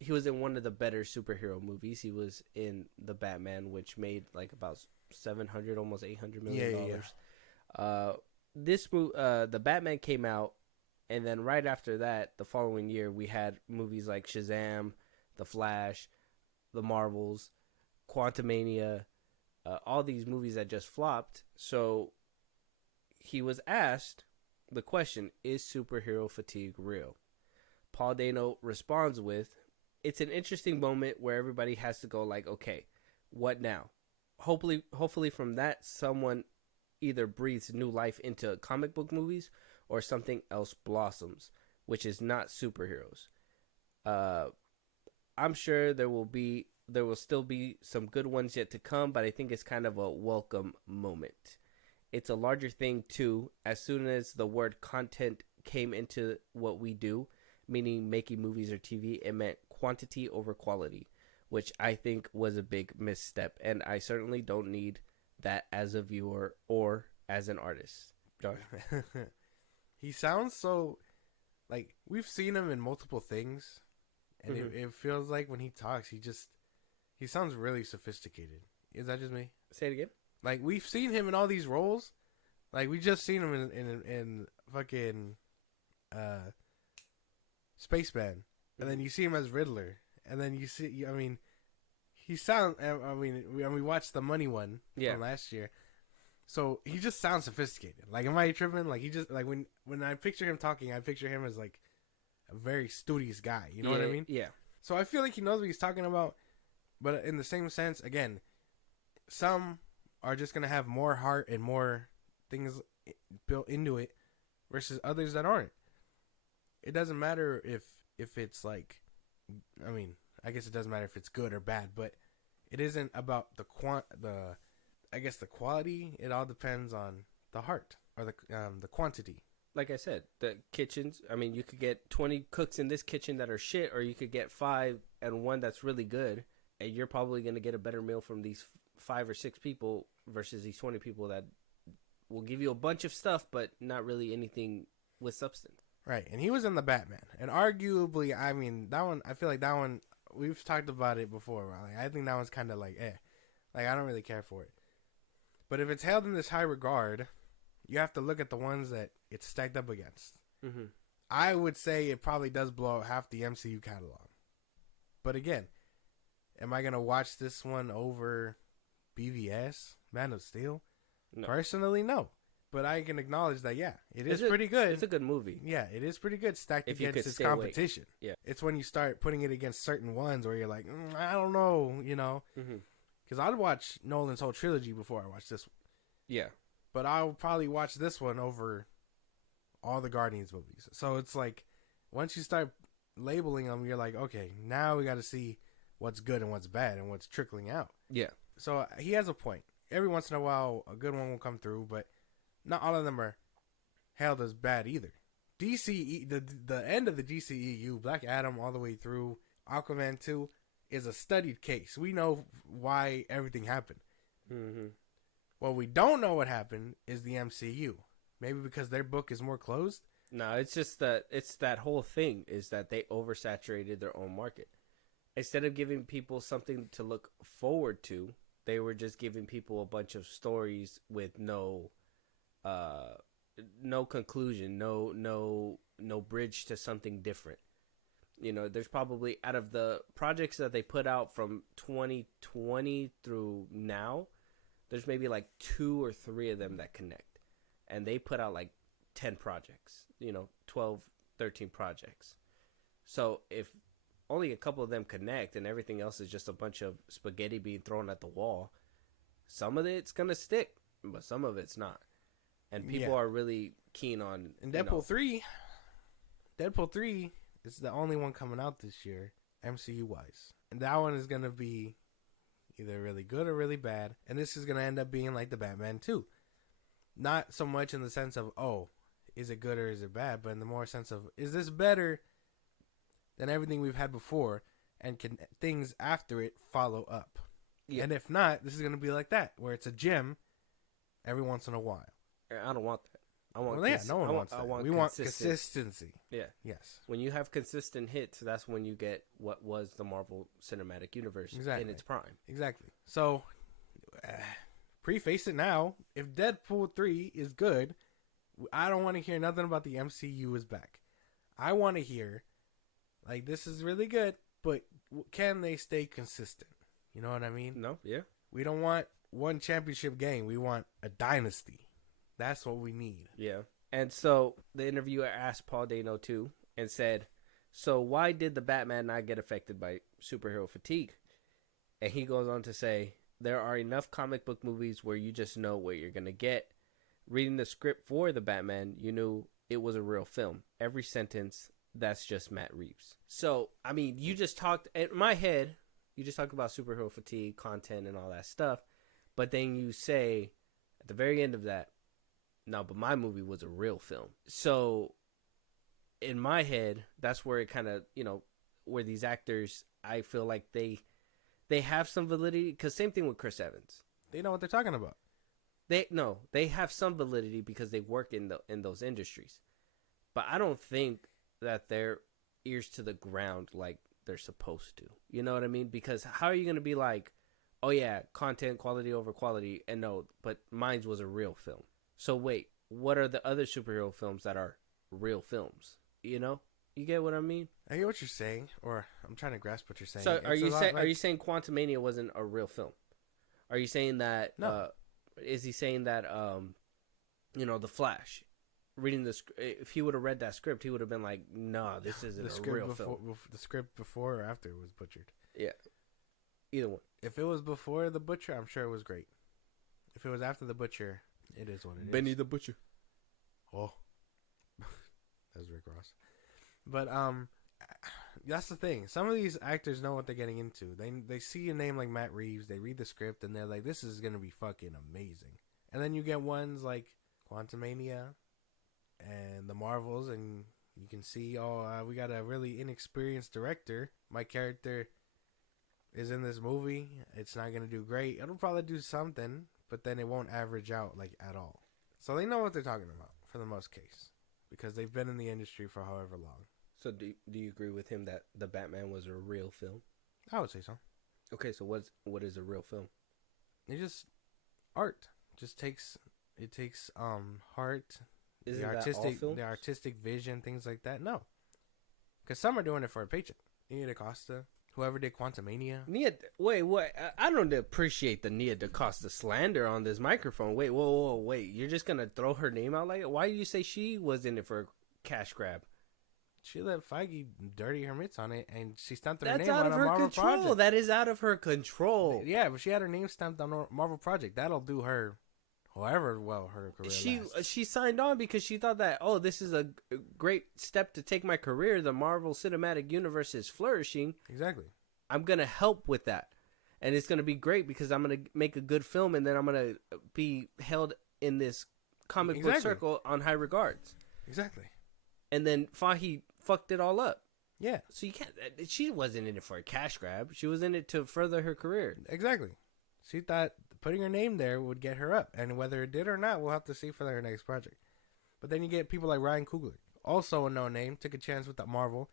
superhero movies. He was in the Batman, which made like about $700, almost $800 million. This movie, the Batman came out, and then right after that, the following year, we had movies like Shazam, The Flash, The Marvels, Quantumania, all these movies that just flopped. So he was asked the question, is superhero fatigue real? Paul Dano responds with, it's an interesting moment where everybody has to go like, okay, what now? Hopefully from that, someone either breathes new life into comic book movies or something else blossoms, which is not superheroes. I'm sure there will still be some good ones yet to come, but I think it's kind of a welcome moment. It's a larger thing too. As soon as the word content came into what we do, meaning making movies or TV, it meant quantity over quality, which I think was a big misstep, and I certainly don't need that as a viewer or as an artist. He sounds so, like, we've seen him in multiple things, and it feels like when he talks, he sounds really sophisticated. Is that just me? Say it again. Like, we've seen him in all these roles. Like, we just seen him in fucking Spaceman, and then you see him as Riddler, and then you see, I mean, he sounds. We watched the Money one from last year, so he just sounds sophisticated. Like, am I tripping? Like, he just, like, when I picture him talking, I picture him as like a very studious guy. You know what I mean? Yeah. So I feel like he knows what he's talking about, but in the same sense, again, some are just gonna have more heart and more things built into it, versus others that aren't. It doesn't matter if it's like, I mean, I guess it doesn't matter if it's good or bad, but it isn't about I guess the quality. It all depends on the heart or the quantity. Like I said, the kitchens. I mean, you could get 20 cooks in this kitchen that are shit, or you could get 5 and one that's really good, and you're probably gonna get a better meal from these 5 or 6 people versus these 20 people that will give you a bunch of stuff, but not really anything with substance. Right, and he was in the Batman, and arguably, I mean, that one. I feel like that one. We've talked about it before. Like, I think that one's kind of like, like I don't really care for it. But if it's held in this high regard, you have to look at the ones that it's stacked up against. Mm-hmm. I would say it probably does blow out half the MCU catalog. But again, am I gonna watch this one over BVS, Man of Steel? No. Personally, no. But I can acknowledge that, yeah, it is pretty good. It's a good movie. Yeah, it is pretty good stacked If against its competition. Yeah. It's when you start putting it against certain ones where you're like, I don't know, you know. Mm-hmm. Because I'd watch Nolan's whole trilogy before I watch this one. Yeah. But I'll probably watch this one over all the Guardians movies. So it's like, once you start labeling them, you're like, okay, now we got to see what's good and what's bad and what's trickling out. Yeah. So he has a point. Every once in a while, a good one will come through, but not all of them are hailed as bad either. DCE, the end of the DCEU, Black Adam all the way through Aquaman 2, is a studied case. We know why everything happened. Mm-hmm. What we don't know what happened is the MCU. Maybe because their book is more closed? No, it's just that whole thing is that they oversaturated their own market. Instead of giving people something to look forward to, they were just giving people a bunch of stories with no conclusion, no bridge to something different. You know, there's probably, out of the projects that they put out from 2020 through now, there's maybe like 2 or 3 of them that connect. And they put out like 10 projects, 12, 13 projects. So if only a couple of them connect and everything else is just a bunch of spaghetti being thrown at the wall, some of it's going to stick, but some of it's not. And people are really keen on... And Deadpool 3 is the only one coming out this year, MCU-wise. And that one is going to be either really good or really bad. And this is going to end up being like the Batman 2. Not so much in the sense of, oh, is it good or is it bad? But in the more sense of, is this better than everything we've had before? And can things after it follow up? Yeah. And if not, this is going to be like that, where it's a gem every once in a while. I don't want that. I want no one wants that. We want consistency. Yeah. Yes. When you have consistent hits, that's when you get what was the Marvel Cinematic Universe in its prime. Exactly. So, preface it now. If Deadpool 3 is good, I don't want to hear nothing about the MCU is back. I want to hear, like, this is really good, but can they stay consistent? You know what I mean? No, yeah. We don't want one championship game. We want a dynasty. That's what we need. Yeah. And so the interviewer asked Paul Dano too and said, so why did the Batman not get affected by superhero fatigue? And he goes on to say, there are enough comic book movies where you just know what you're going to get. Reading the script for the Batman, you knew it was a real film. Every sentence, that's just Matt Reeves. So, I mean, you just talked, in my head, you just talked about superhero fatigue, content, and all that stuff. But then you say, at the very end of that, no, but my movie was a real film. So, in my head, that's where it kind of, where these actors, I feel like they have some validity. Because same thing with Chris Evans. They know what they're talking about. They have some validity because they work in those industries. But I don't think that they're ears to the ground like they're supposed to. You know what I mean? Because how are you going to be like, oh yeah, content, quality over quality, and no, but mine was a real film. So wait, what are the other superhero films that are real films? You get what I mean? I get what you're saying, or I'm trying to grasp what you're saying. So are you saying Quantumania wasn't a real film? Are you saying that? No. Is he saying that? The Flash, reading the if he would have read that script, he would have been like, "Nah, this isn't a real film." The script before or after was butchered. Yeah, either one. If it was before the butcher, I'm sure it was great. If it was after the butcher, it is what it is. Benny the Butcher. Oh, that's Rick Ross. But That's the thing. Some of these actors know what they're getting into. They see a name like Matt Reeves, they read the script, and they're like, this is gonna be fucking amazing. And then you get ones like Quantumania and the Marvels, and you can see, we got a really inexperienced director. My character is in this movie. It's not gonna do great. It'll probably do something, but then it won't average out like at all. So they know what they're talking about for the most case, because they've been in the industry for however long. So do you agree with him that the Batman was a real film? I would say so. Okay, so what is a real film? It's just art. Just takes heart, Isn't the that all films? the artistic vision, things like that. No, because some are doing it for a paycheck. Nia DaCosta, whoever did Quantumania. Wait, I don't appreciate the Nia DaCosta slander on this microphone. Wait, you're just gonna throw her name out like it? Why do you say she was in it for a cash grab? She let Feige dirty her mitts on it, and she stamped her That's name out on of a her Marvel control. project. That is out of her control. Yeah, but she had her name stamped on a Marvel project. That'll do her, however well her career lasts. She signed on because she thought that, this is a great step to take my career. The Marvel Cinematic Universe is flourishing. Exactly. I'm gonna help with that, and it's gonna be great because I'm gonna make a good film, and then I'm gonna be held in this comic book circle on high regards. Exactly. And then Fahy fucked it all up. Yeah. So you can't. She wasn't in it for a cash grab. She was in it to further her career. Exactly. She thought putting her name there would get her up, and whether it did or not, we'll have to see for her next project. But then you get people like Ryan Coogler, also a no name, took a chance with that Marvel,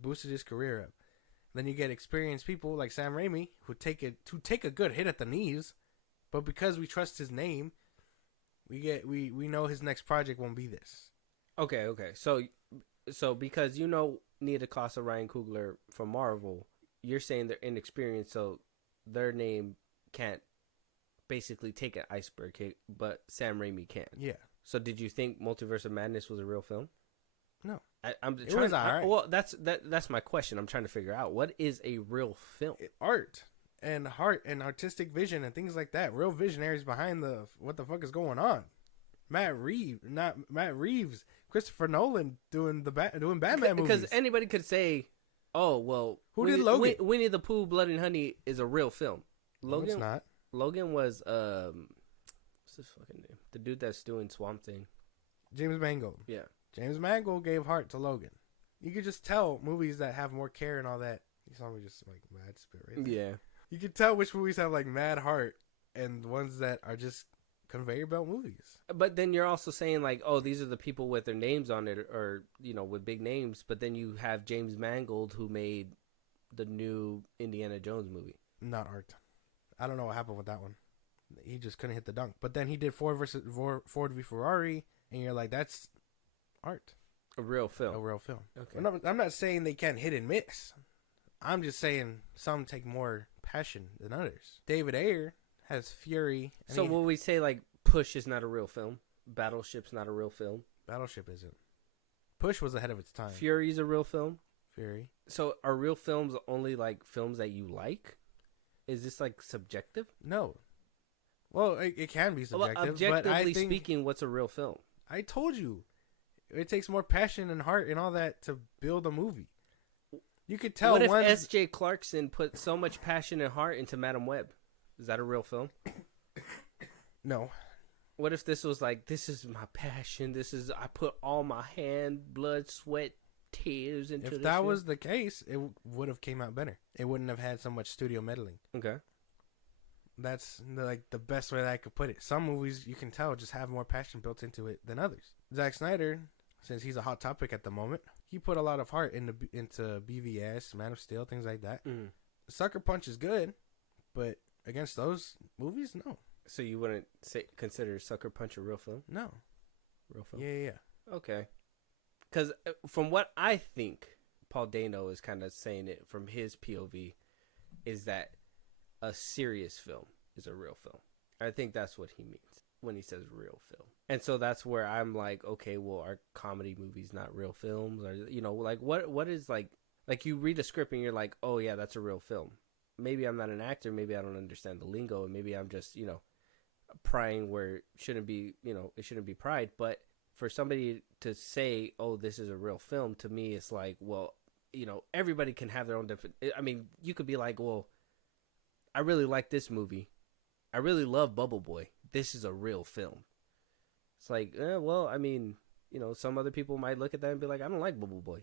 boosted his career up. Then you get experienced people like Sam Raimi who take a good hit at the knees, but because we trust his name, we know his next project won't be this. Okay. So because Nia DaCosta, Ryan Coogler from Marvel, you're saying they're inexperienced, so their name can't basically take an iceberg hit, but Sam Raimi can. Yeah. So did you think Multiverse of Madness was a real film? No. It was alright. Well, that's my question. I'm trying to figure out what is a real film. Art and heart and artistic vision and things like that. Real visionaries behind what the fuck is going on. Matt Reeves, Christopher Nolan doing Batman movies. Because anybody could say, "Oh, well, who did Logan? Winnie the Pooh, Blood and Honey is a real film." Logan, no, it's not. Logan was what's his fucking name? The dude that's doing Swamp Thing. James Mangold. Yeah. James Mangold gave heart to Logan. You could just tell movies that have more care and all that. You saw me just like mad spit right there. Yeah. You could tell which movies have like mad heart and ones that are just conveyor belt movies. But then you're also saying like, these are the people with their names on it, or with big names. But then you have James Mangold who made the new Indiana Jones movie. Not art. I don't know what happened with that one. He just couldn't hit the dunk. But then he did Ford v Ferrari, and you're like, that's art. A real film. Okay. I'm not saying they can't hit and miss. I'm just saying some take more passion than others. David Ayer has Fury. So will we say like Push is not a real film? Battleship's not a real film? Battleship isn't. Push was ahead of its time. Fury's a real film? Fury. So are real films only like films that you like? Is this like subjective? No. Well, it can be subjective. Well, objectively but speaking, what's a real film? I told you. It takes more passion and heart and all that to build a movie. You could tell. What if S.J. Clarkson put so much passion and heart into Madam Web? Is that a real film? No. What if this was like, this is my passion. I put all my hand, blood, sweat, tears into this. If that was the case, it would have came out better. It wouldn't have had so much studio meddling. Okay. That's like the best way that I could put it. Some movies, you can tell, just have more passion built into it than others. Zack Snyder, since he's a hot topic at the moment, he put a lot of heart into BVS, Man of Steel, things like that. Mm. Sucker Punch is good, but against those movies, no. So you wouldn't consider Sucker Punch a real film? No. Real film? Yeah. Okay. Because from what I think, Paul Dano is kind of saying it from his POV, is that a serious film is a real film. I think that's what he means when he says real film. And so that's where I'm like, okay, well, are comedy movies not real films? Or, like what is like you read a script and you're like, oh yeah, that's a real film. Maybe I'm not an actor. Maybe I don't understand the lingo, and maybe I'm just, prying where it shouldn't be, it shouldn't be pried. But for somebody to say, oh, this is a real film, to me, it's like, well, everybody can have their own different. I mean, you could be like, well, I really like this movie. I really love Bubble Boy. This is a real film. It's like, well, I mean, some other people might look at that and be like, I don't like Bubble Boy.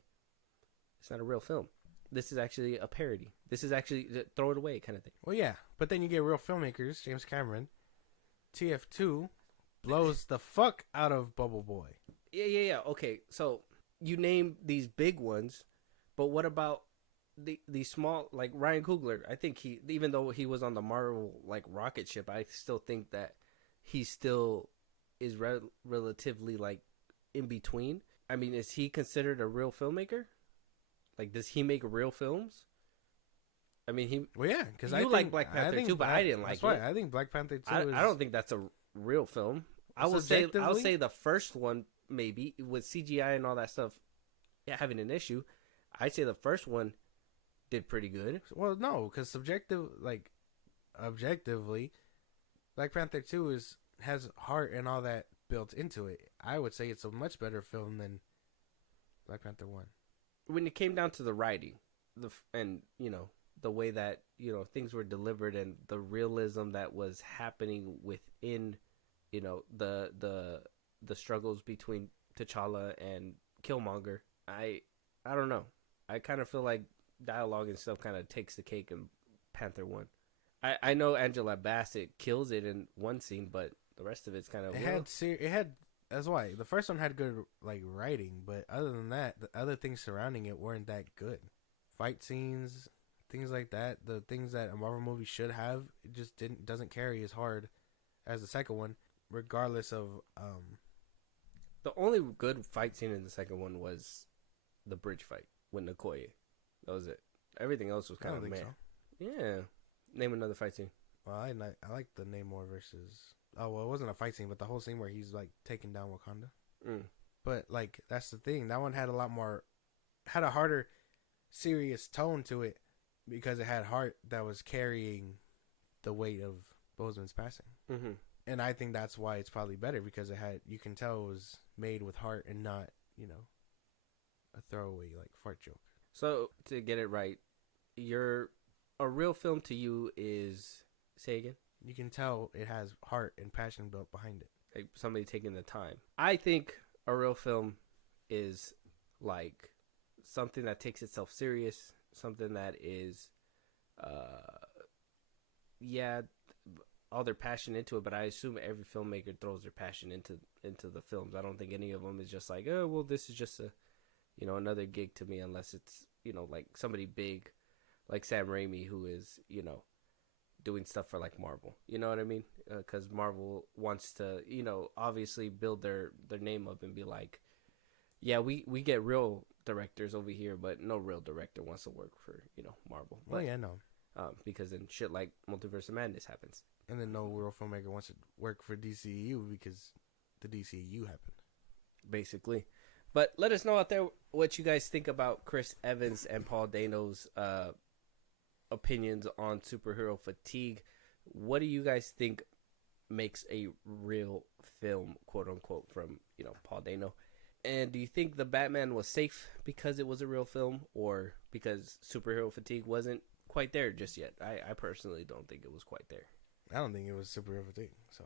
It's not a real film. This is actually a parody. This is actually throw it away kind of thing. Well, yeah, but then you get real filmmakers, James Cameron. TF2 blows the fuck out of Bubble Boy. Yeah. Okay, so you name these big ones, but what about the small, like Ryan Coogler? I think even though he was on the Marvel like rocket ship, I still think that he still is relatively like in between. I mean, is he considered a real filmmaker? Like, does he make real films? I mean, well, yeah, because you like Black Panther too, but I didn't like it. Right. I think Black Panther 2 I don't think that's a real film. I'll say the first one, maybe, with CGI and all that stuff having an issue. I'd say the first one did pretty good. Well, no, because objectively, Black Panther 2 has heart and all that built into it. I would say it's a much better film than Black Panther 1. When it came down to the writing, the way that things were delivered and the realism that was happening within the struggles between T'Challa and Killmonger, I don't know. I kind of feel like dialogue and stuff kind of takes the cake in Panther 1. I know Angela Bassett kills it in one scene, but the rest of it's kind of it had that's why the first one had good like writing, but other than that, the other things surrounding it weren't that good. Fight scenes, things like that, the things that a Marvel movie should have, it just doesn't carry as hard as the second one, regardless of the only good fight scene in the second one was the bridge fight with Okoye. That was it. Everything else was kind of man. So. Yeah. Name another fight scene. Well, I like the Namor versus. Oh well, it wasn't a fight scene, but the whole scene where he's like taking down Wakanda. But like that's the thing. That one had a harder, serious tone to it because it had heart that was carrying the weight of Boseman's passing. Mm-hmm. And I think that's why it's probably better because you can tell it was made with heart and not a throwaway like fart joke. So to get it right, a real film to you is, say again? You can tell it has heart and passion built behind it. Like somebody taking the time. I think a real film is like something that takes itself serious, something that is, all their passion into it. But I assume every filmmaker throws their passion into the films. I don't think any of them is just like, oh, well, this is just another gig to me, unless it's like somebody big, like Sam Raimi, who is doing stuff for like Marvel. You know what I mean? Because Marvel wants to, obviously build their name up and be like, yeah, we get real directors over here, but no real director wants to work for Marvel. Well, yeah, no. Because then shit like Multiverse of Madness happens. And then no real filmmaker wants to work for DCEU because the DCEU happened. Basically. But let us know out there what you guys think about Chris Evans and Paul Dano's opinions on superhero fatigue. What do you guys think makes a real film, quote unquote, from Paul Dano? And do you think the Batman was safe because it was a real film, or because superhero fatigue wasn't quite there just yet? I personally don't think it was quite there. I don't think it was superhero fatigue. So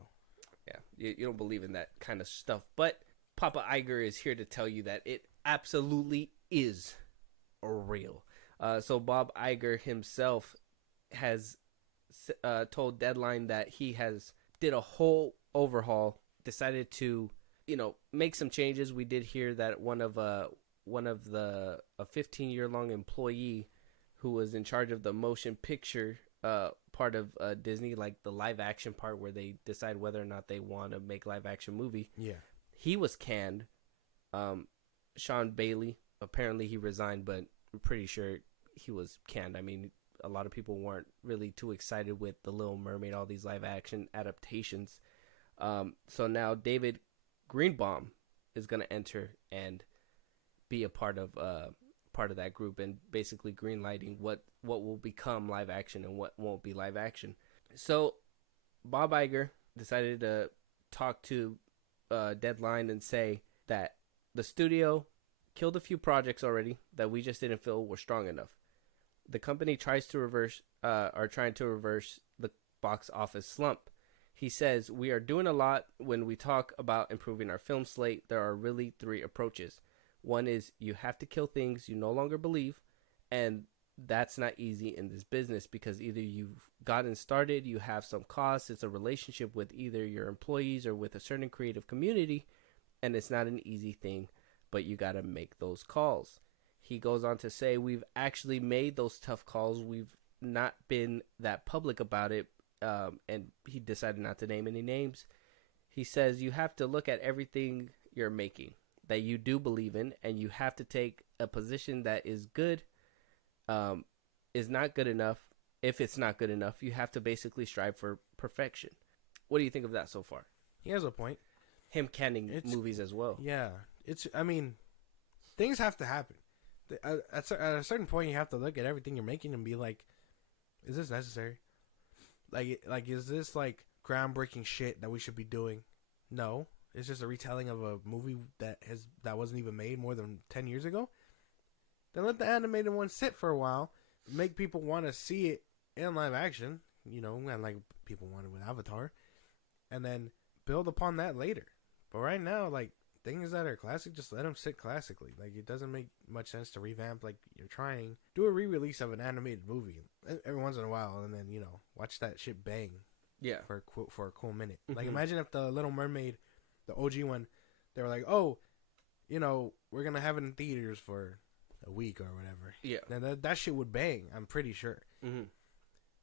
yeah, you don't believe in that kind of stuff, but Papa Iger is here to tell you that it absolutely is real. So Bob Iger himself has told Deadline that he did a whole overhaul, decided to make some changes. We did hear that one of a 15-year long employee who was in charge of the motion picture part of Disney, like the live action part where they decide whether or not they want to make live action movie. Yeah. He was canned. Sean Bailey, apparently he resigned, but I'm pretty sure he was canned. I mean, a lot of people weren't really too excited with The Little Mermaid, all these live action adaptations. So now David Greenbaum is going to enter and be a part of that group and basically greenlighting what will become live action and what won't be live action. So Bob Iger decided to talk to Deadline and say that the studio killed a few projects already that we just didn't feel were strong enough. The company tries to reverse, are trying to reverse the box office slump. He says, we are doing a lot when we talk about improving our film slate. There are really three approaches. One is you have to kill things you no longer believe, and that's not easy in this business because either you've gotten started, you have some costs, it's a relationship with either your employees or with a certain creative community, and it's not an easy thing, but you got to make those calls. He goes on to say, we've actually made those tough calls. We've not been that public about it, and he decided not to name any names. He says, you have to look at everything you're making that you do believe in, and you have to take a position that is good, is not good enough. If it's not good enough, you have to basically strive for perfection. What do you think of that so far? He has a point. Him canning movies as well. Yeah. I mean, things have to happen. At a certain point, you have to look at everything you're making and be like, is this necessary? Like, is this like groundbreaking shit that we should be doing? No. It's just a retelling of a movie that wasn't even made more than 10 years ago. Then let the animated one sit for a while, make people want to see it in live action, and like people wanted with Avatar, and then build upon that later. But right now, like, things that are classic, just let them sit classically. Like, it doesn't make much sense to revamp like you're trying. Do a re-release of an animated movie every once in a while, and then watch that shit bang. Yeah, for a cool minute. Mm-hmm. Like, imagine if the Little Mermaid, the OG one, they were like, oh, we're gonna have it in theaters for a week or whatever. Yeah, and that shit would bang. I'm pretty sure. Mm-hmm.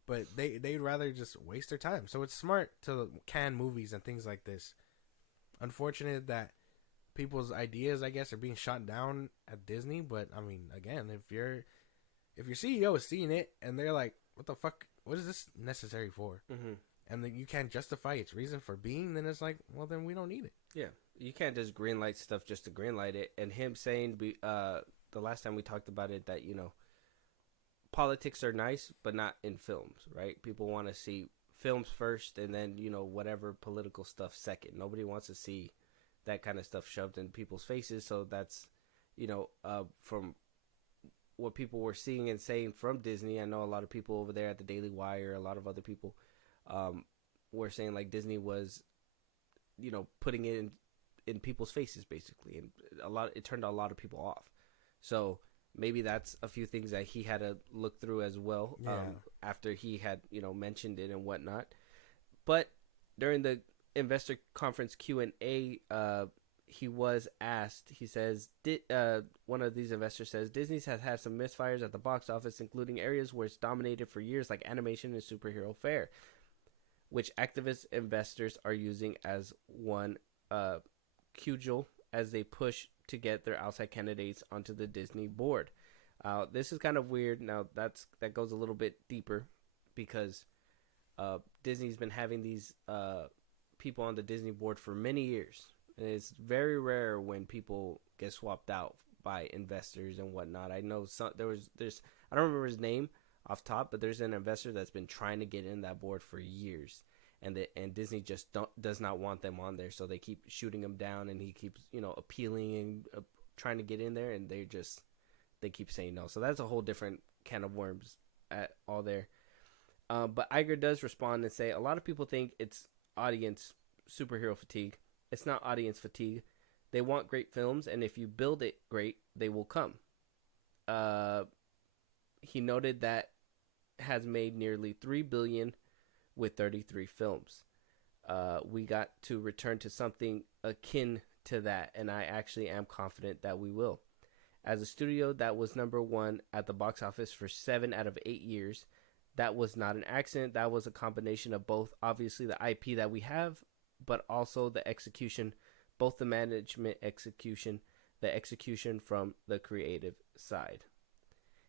But they'd rather just waste their time. So it's smart to can movies and things like this. Unfortunate that people's ideas, I guess, are being shot down at Disney. But I mean, again, if your CEO is seeing it and they're like, "What the fuck? What is this necessary for?" Mm-hmm. And then you can't justify its reason for being, then it's like, well, then we don't need it. Yeah, you can't just greenlight stuff just to greenlight it. And him saying, the last time we talked about it, that politics are nice, but not in films, right? People want to see films first, and then whatever political stuff second. Nobody wants to see that kind of stuff shoved in people's faces. So that's from what people were seeing and saying from Disney. I know a lot of people over there at the Daily Wire, a lot of other people were saying like Disney was putting it in people's faces basically, and it turned a lot of people off. So maybe that's a few things that he had to look through as well. After he had mentioned it and whatnot. But during the investor conference Q&A, he was asked, he says, one of these investors says, Disney has had some misfires at the box office, including areas where it's dominated for years, like animation and superhero fare, which activist investors are using as one cudgel as they push to get their outside candidates onto the Disney board. This is kind of weird. Now, that goes a little bit deeper because Disney's been having these people on the Disney board for many years. And it's very rare when people get swapped out by investors and whatnot. I know there's I don't remember his name off top, but there's an investor that's been trying to get in that board for years, and Disney just does not want them on there, so they keep shooting him down, and he keeps appealing and trying to get in there, and they keep saying no. So that's a whole different can of worms at all there. But Iger does respond and say a lot of people think it's audience superhero fatigue. It's not audience fatigue. They want great films, and if you build it great, they will come. He noted that has made nearly $3 billion with 33 films. We got to return to something akin to that, and I actually am confident that we will. As a studio that was number one at the box office for 7 out of 8 years, that was not an accident. That was a combination of both, obviously, the IP that we have, but also the execution, both the management execution, the execution from the creative side.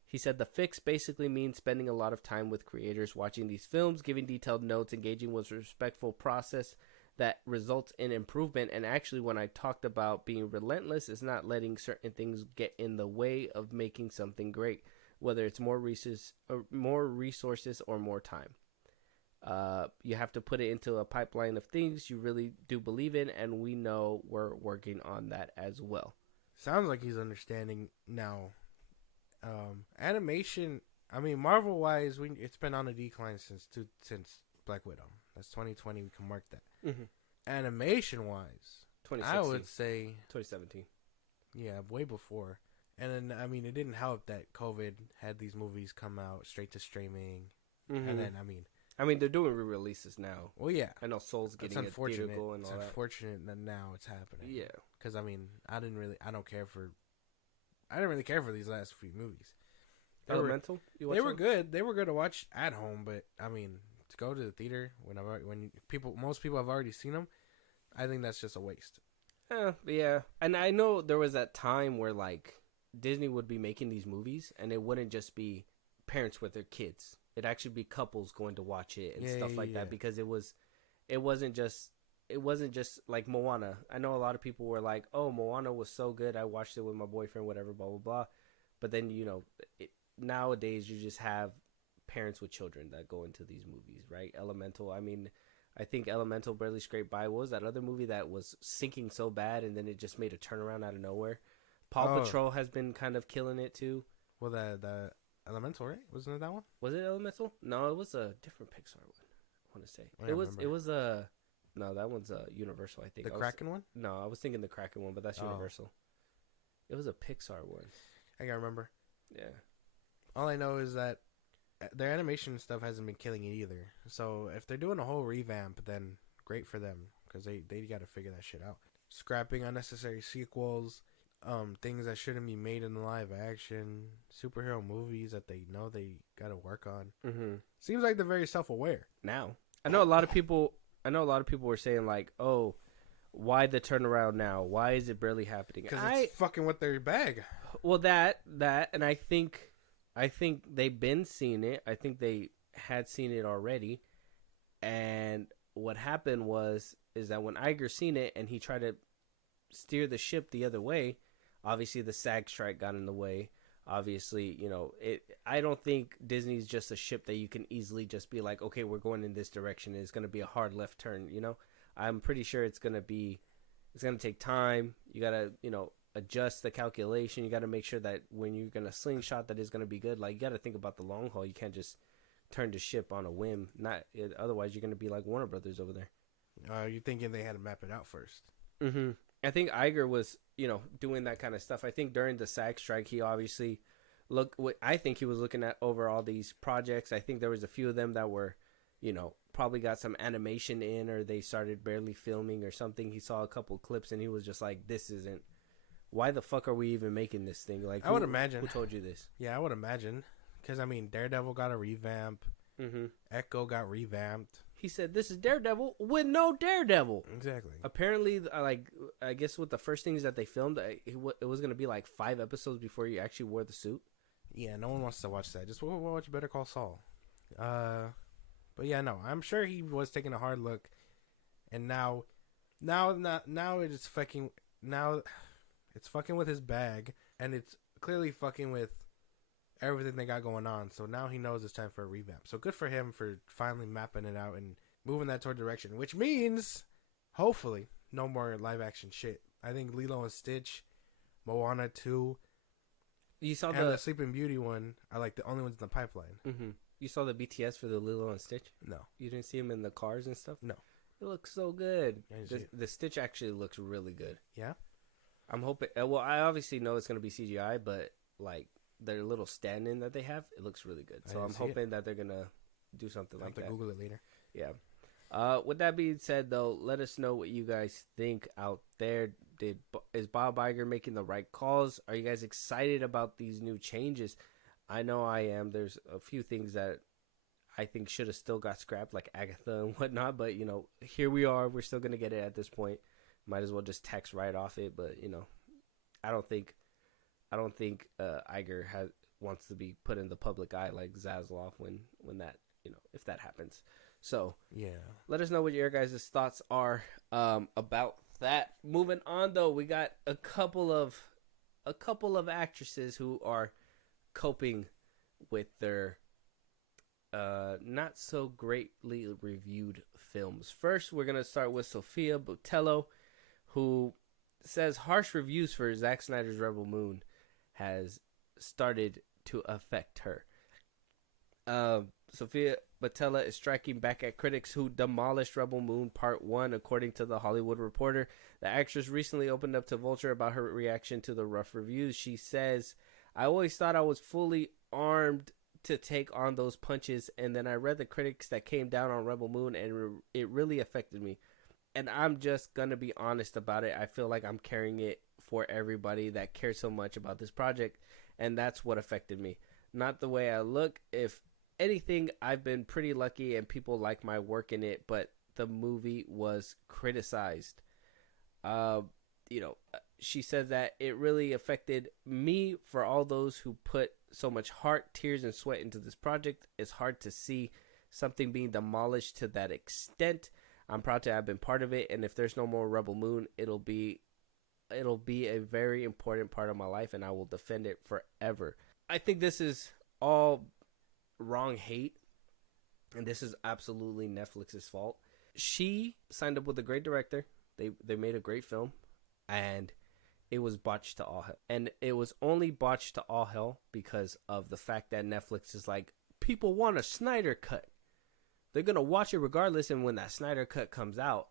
He said the fix basically means spending a lot of time with creators, watching these films, giving detailed notes, engaging with a respectful process that results in improvement. And actually, when I talked about being relentless, it's not letting certain things get in the way of making something great, whether it's more resources or more time. You have to put it into a pipeline of things you really do believe in, and we know we're working on that as well. sounds like he's understanding now. Animation. I mean, Marvel wise, it's been on a decline since Black Widow. That's 2020. We can mark that. Mm-hmm. Animation wise, 2016. I would say 2017. Yeah, way before. And then I mean, it didn't help that COVID had these movies come out straight to streaming, and then I mean, they're doing re-releases now. well, yeah, I know Soul's getting it's unfortunate. and all It's that. unfortunate that now it's happening. Yeah, because I mean, I didn't really care for these last few movies. Elemental. They were good. They were good to watch at home, but I mean, to go to the theater most people have already seen them, I think that's just a waste. Yeah, and I know there was that time where like Disney would be making these movies, and it wouldn't just be parents with their kids. It'd actually be couples going to watch it and stuff like that, because it wasn't just like Moana. I know a lot of people were like, "Oh, Moana was so good. I watched it with my boyfriend, whatever, blah blah blah." But then nowadays you just have parents with children that go into these movies, right? Elemental. I mean, I think Elemental barely scraped by. What was that other movie that was sinking so bad and then it just made a turnaround out of nowhere? Paw Patrol has been kind of killing it too. Well, the Elemental, right? Wasn't it that one? Was it Elemental? No, it was a different Pixar one. I want to say it was a no. That one's a Universal, I think. The Kraken one? No, I was thinking the Kraken one, but that's Universal. It was a Pixar one. I can't remember. Yeah. All I know is that their animation stuff hasn't been killing it either. So if they're doing a whole revamp, then great for them, because they got to figure that shit out. Scrapping unnecessary sequels, things that shouldn't be made in live action, superhero movies that they know they got to work on. Mm-hmm. Seems like they're very self-aware now. I know a lot of people were saying like, "Oh, why the turnaround now? Why is it barely happening?" Because it's fucking with their bag. Well, that, and I think they've been seeing it. I think they had seen it already, and what happened is that when Iger seen it and he tried to steer the ship the other way, obviously the SAG strike got in the way. Obviously, I don't think Disney's just a ship that you can easily just be like, okay, we're going in this direction. It's going to be a hard left turn. I'm pretty sure it's going to take time. You got to, adjust the calculation. You got to make sure that when you're going to slingshot that is going to be good. Like, you got to think about the long haul. You can't just turn the ship on a whim. Otherwise you're going to be like Warner Brothers over there. You're thinking they had to map it out first. Mm-hmm. I think Iger was, doing that kind of stuff. I think during the SAG strike, he obviously I think he was looking at over all these projects. I think there was a few of them that were, probably got some animation in, or they started barely filming or something. He saw a couple clips and he was just like, this isn't, why the fuck are we even making this thing? Like, I would imagine. Who told you this? Yeah, I would imagine. Because, I mean, Daredevil got a revamp. Mm-hmm. Echo got revamped. He said, this is Daredevil with no Daredevil. Exactly. Apparently, I guess with the first things that they filmed, it was going to be like 5 episodes before you actually wore the suit. Yeah, no one wants to watch that. Just watch Better Call Saul. But yeah, no, I'm sure he was taking a hard look. And now it is fucking... Now... It's fucking with his bag, and it's clearly fucking with everything they got going on. So now he knows it's time for a revamp. So good for him for finally mapping it out and moving that toward direction, which means, hopefully, no more live-action shit. I think Lilo and Stitch, Moana 2, and the Sleeping Beauty one are like the only ones in the pipeline. Mm-hmm. You saw the BTS for the Lilo and Stitch? No. You didn't see them in the cars and stuff? No. It looks so good. The Stitch actually looks really good. Yeah? I'm hoping. Well, I obviously know it's going to be CGI, but like their little stand-in that they have, it looks really good. So I'm hoping that they're gonna do something like that. I'll have to Google it later. Yeah. With that being said, though, let us know what you guys think out there. Is Bob Iger making the right calls? Are you guys excited about these new changes? I know I am. There's a few things that I think should have still got scrapped, like Agatha and whatnot. But here we are. We're still gonna get it at this point. Might as well just text right off it, but I don't think Iger wants to be put in the public eye like Zaslav when that if that happens. So yeah, let us know what your guys' thoughts are about that. Moving on, though, we got a couple of actresses who are coping with their not so greatly reviewed films. First, we're gonna start with Sophia Boutella, who says harsh reviews for Zack Snyder's Rebel Moon has started to affect her. Sophia Boutella is striking back at critics who demolished Rebel Moon Part 1, according to The Hollywood Reporter. The actress recently opened up to Vulture about her reaction to the rough reviews. She says, I always thought I was fully armed to take on those punches, and then I read the critics that came down on Rebel Moon, and it really affected me. And I'm just going to be honest about it. I feel like I'm carrying it for everybody that cares so much about this project, and that's what affected me. Not the way I look. If anything, I've been pretty lucky and people like my work in it, but the movie was criticized. She said that it really affected me. For all those who put so much heart, tears, and sweat into this project, it's hard to see something being demolished to that extent. I'm proud to have been part of it, and if there's no more Rebel Moon, it'll be a very important part of my life, and I will defend it forever. I think this is all wrong hate, and this is absolutely Netflix's fault. She signed up with a great director. They made a great film, and it was botched to all hell. And it was only botched to all hell because of the fact that Netflix is like, people want a Snyder cut. They're gonna watch it regardless, and when that Snyder cut comes out,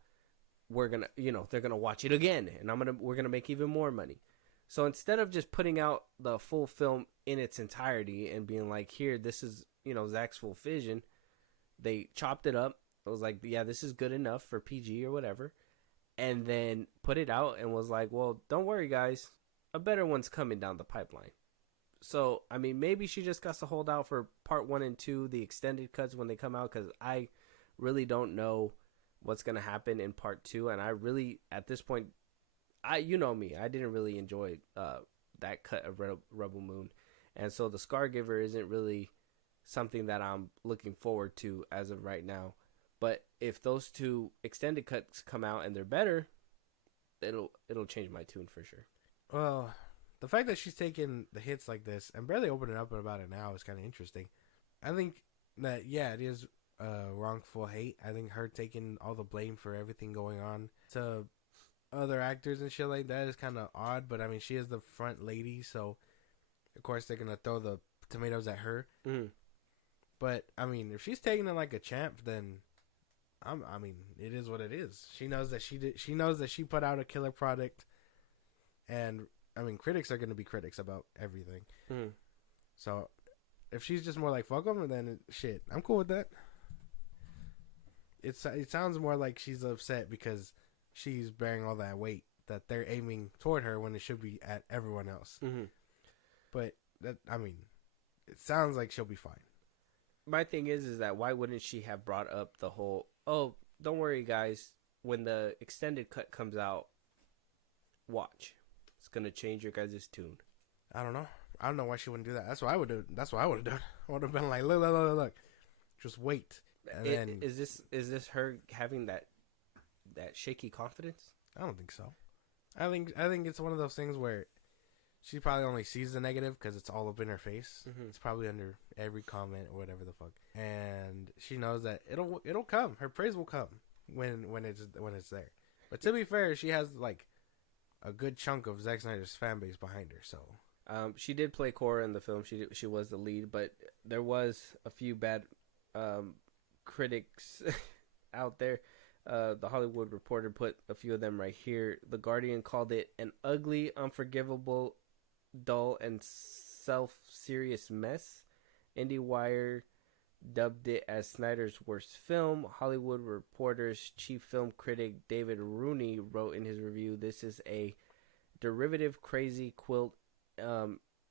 they're gonna watch it again, and we're gonna make even more money. So instead of just putting out the full film in its entirety and being like, here, this is, Zack's full vision, they chopped it up. It was like, yeah, this is good enough for PG or whatever. And then put it out and was like, well, don't worry, guys. A better one's coming down the pipeline. So, I mean, maybe she just got to hold out for part 1 and 2, the extended cuts when they come out, because I really don't know what's going to happen in part 2. And I really, at this point, you know me, I didn't really enjoy that cut of Rebel Moon. And so the Scargiver isn't really something that I'm looking forward to as of right now. But if those 2 extended cuts come out and they're better, it'll change my tune for sure. Well, the fact that she's taking the hits like this and barely opening up about it now is kind of interesting. I think that, yeah, it is wrongful hate. I think her taking all the blame for everything going on to other actors and shit like that is kind of odd. But, I mean, she is the front lady, so, of course, they're going to throw the tomatoes at her. Mm. But, I mean, if she's taking it like a champ, then I mean, it is what it is. She knows that she knows that she put out a killer product, and I mean, critics are going to be critics about everything. Mm. So, if she's just more like fuck them, then shit, I'm cool with that. It sounds more like she's upset because she's bearing all that weight that they're aiming toward her when it should be at everyone else. Mm-hmm. But that, I mean, it sounds like she'll be fine. My thing is that why wouldn't she have brought up the whole, oh, don't worry, guys, when the extended cut comes out, watch. It's going to change your guys' tune. I don't know. I don't know why she wouldn't do that. That's what I would do. That's what I would have done. I would have been like, look. Just wait. And then is this her having that shaky confidence? I don't think so. I think it's one of those things where she probably only sees the negative because it's all up in her face. Mm-hmm. It's probably under every comment or whatever the fuck, and she knows that it'll come. Her praise will come when it's there. But to be fair, she has like a good chunk of Zack Snyder's fan base behind her. So she did play Cora in the film. She was the lead, but there was a few bad critics out there. The Hollywood Reporter put a few of them right here. The Guardian called it an ugly, unforgivable, dull, and self-serious mess. IndieWire dubbed it as Snyder's worst film. Hollywood Reporter's chief film critic David Rooney wrote in his review, "This is a derivative, crazy quilt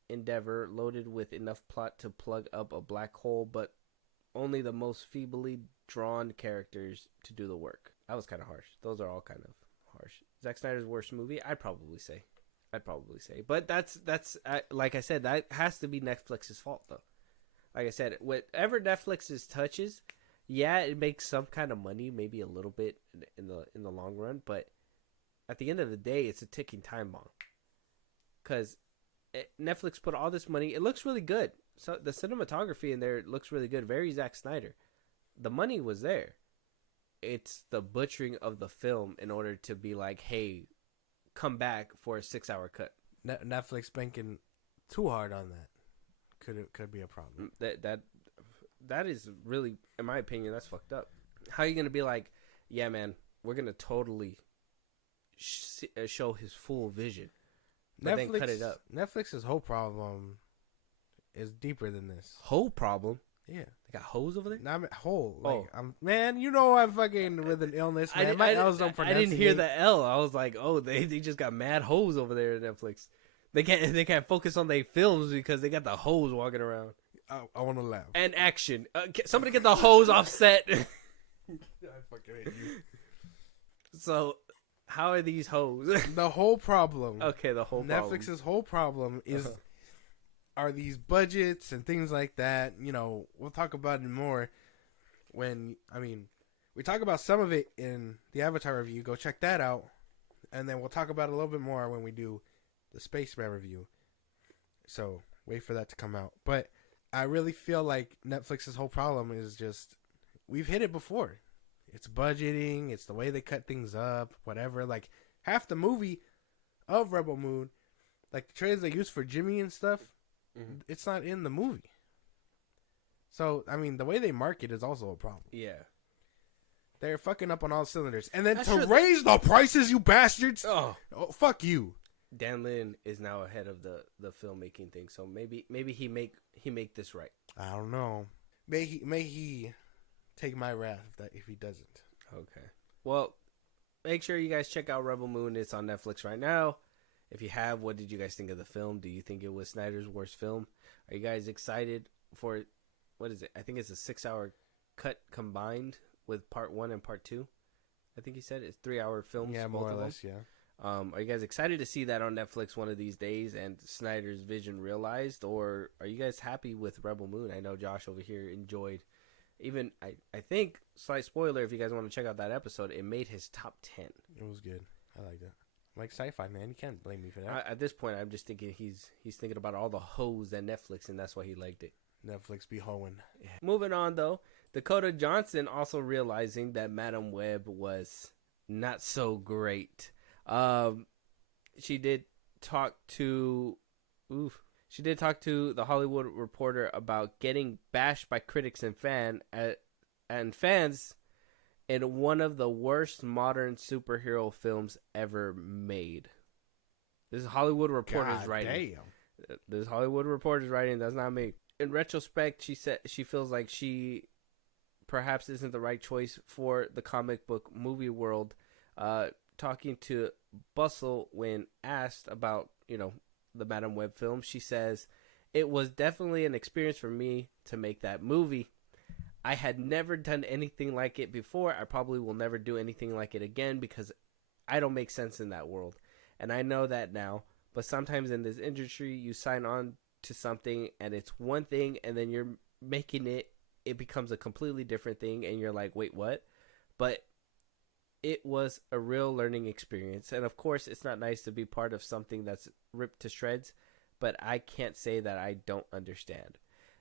endeavor loaded with enough plot to plug up a black hole, but only the most feebly drawn characters to do the work." That was kind of harsh. Those are all kind of harsh. Zack Snyder's worst movie? I'd probably say. But that's like I said, that has to be Netflix's fault, though. Like I said, whatever Netflix touches, yeah, it makes some kind of money, maybe a little bit in the long run, but at the end of the day, it's a ticking time bomb. Because Netflix put all this money. It looks really good. So the cinematography in there looks really good. Very Zack Snyder. The money was there. It's the butchering of the film in order to be like, hey, come back for a 6-hour cut. Netflix banking too hard on that could be a problem. That is really, in my opinion, that's fucked up. How are you gonna be like, yeah, man, we're gonna totally show his full vision, but then cut it up? Netflix's whole problem is deeper than this. Whole problem? Yeah, they got hoes over there. Not whole. Like, man, you know I'm fucking with an illness. Man, my L's don't pronounce. I didn't hear the L. I was like, oh, they just got mad hoes over there at Netflix. They can't focus on their films because they got the hoes walking around. I want to laugh. And action. Somebody get the hose off set. I fucking hate you. So, how are these hoes? The whole problem. Okay, the whole problem. Netflix's whole problem is are these budgets and things like that. You know, we'll talk about it more when, we talk about some of it in the Avatar review. Go check that out. And then we'll talk about it a little bit more when we do the Spaceman review. So, wait for that to come out. But I really feel like Netflix's whole problem is just, we've hit it before. It's budgeting, it's the way they cut things up, whatever. Like, half the movie of Rebel Moon, like the trailers they use for Jimmy and stuff, it's not in the movie. So, the way they market is also a problem. Yeah. They're fucking up on all cylinders. And then raise the prices, you bastards! Oh, fuck you. Dan Lin is now ahead of the filmmaking thing, so maybe he make this right. I don't know. May he take my wrath if he doesn't. Okay. Well, make sure you guys check out Rebel Moon. It's on Netflix right now. If you have, what did you guys think of the film? Do you think it was Snyder's worst film? Are you guys excited for, what is it? I think it's a 6-hour cut combined with part 1 and part 2. I think he said it's 3-hour films. Yeah, more or less, yeah. Are you guys excited to see that on Netflix one of these days and Snyder's vision realized? Or are you guys happy with Rebel Moon? I know Josh over here enjoyed, even, I think, slight spoiler, if you guys want to check out that episode, it made his top 10. It was good. I like that. Like sci-fi, man. You can't blame me for that. At this point, I'm just thinking he's thinking about all the hoes at Netflix, and that's why he liked it. Netflix be hoeing. Yeah. Moving on, though, Dakota Johnson also realizing that Madam Web was not so great. She did talk to the Hollywood Reporter about getting bashed by critics and fans in one of the worst modern superhero films ever made. This is Hollywood Reporter's writing. Damn. This Hollywood Reporter's writing. That's not me. In retrospect, she said she feels like she perhaps isn't the right choice for the comic book movie world. Talking to Bustle when asked about, the Madam Web film, she says, "It was definitely an experience for me to make that movie. I had never done anything like it before. I probably will never do anything like it again because I don't make sense in that world. And I know that now. But sometimes in this industry, you sign on to something and it's one thing and then you're making it becomes a completely different thing and you're like, wait, what?" But it was a real learning experience. And of course, it's not nice to be part of something that's ripped to shreds, but I can't say that I don't understand.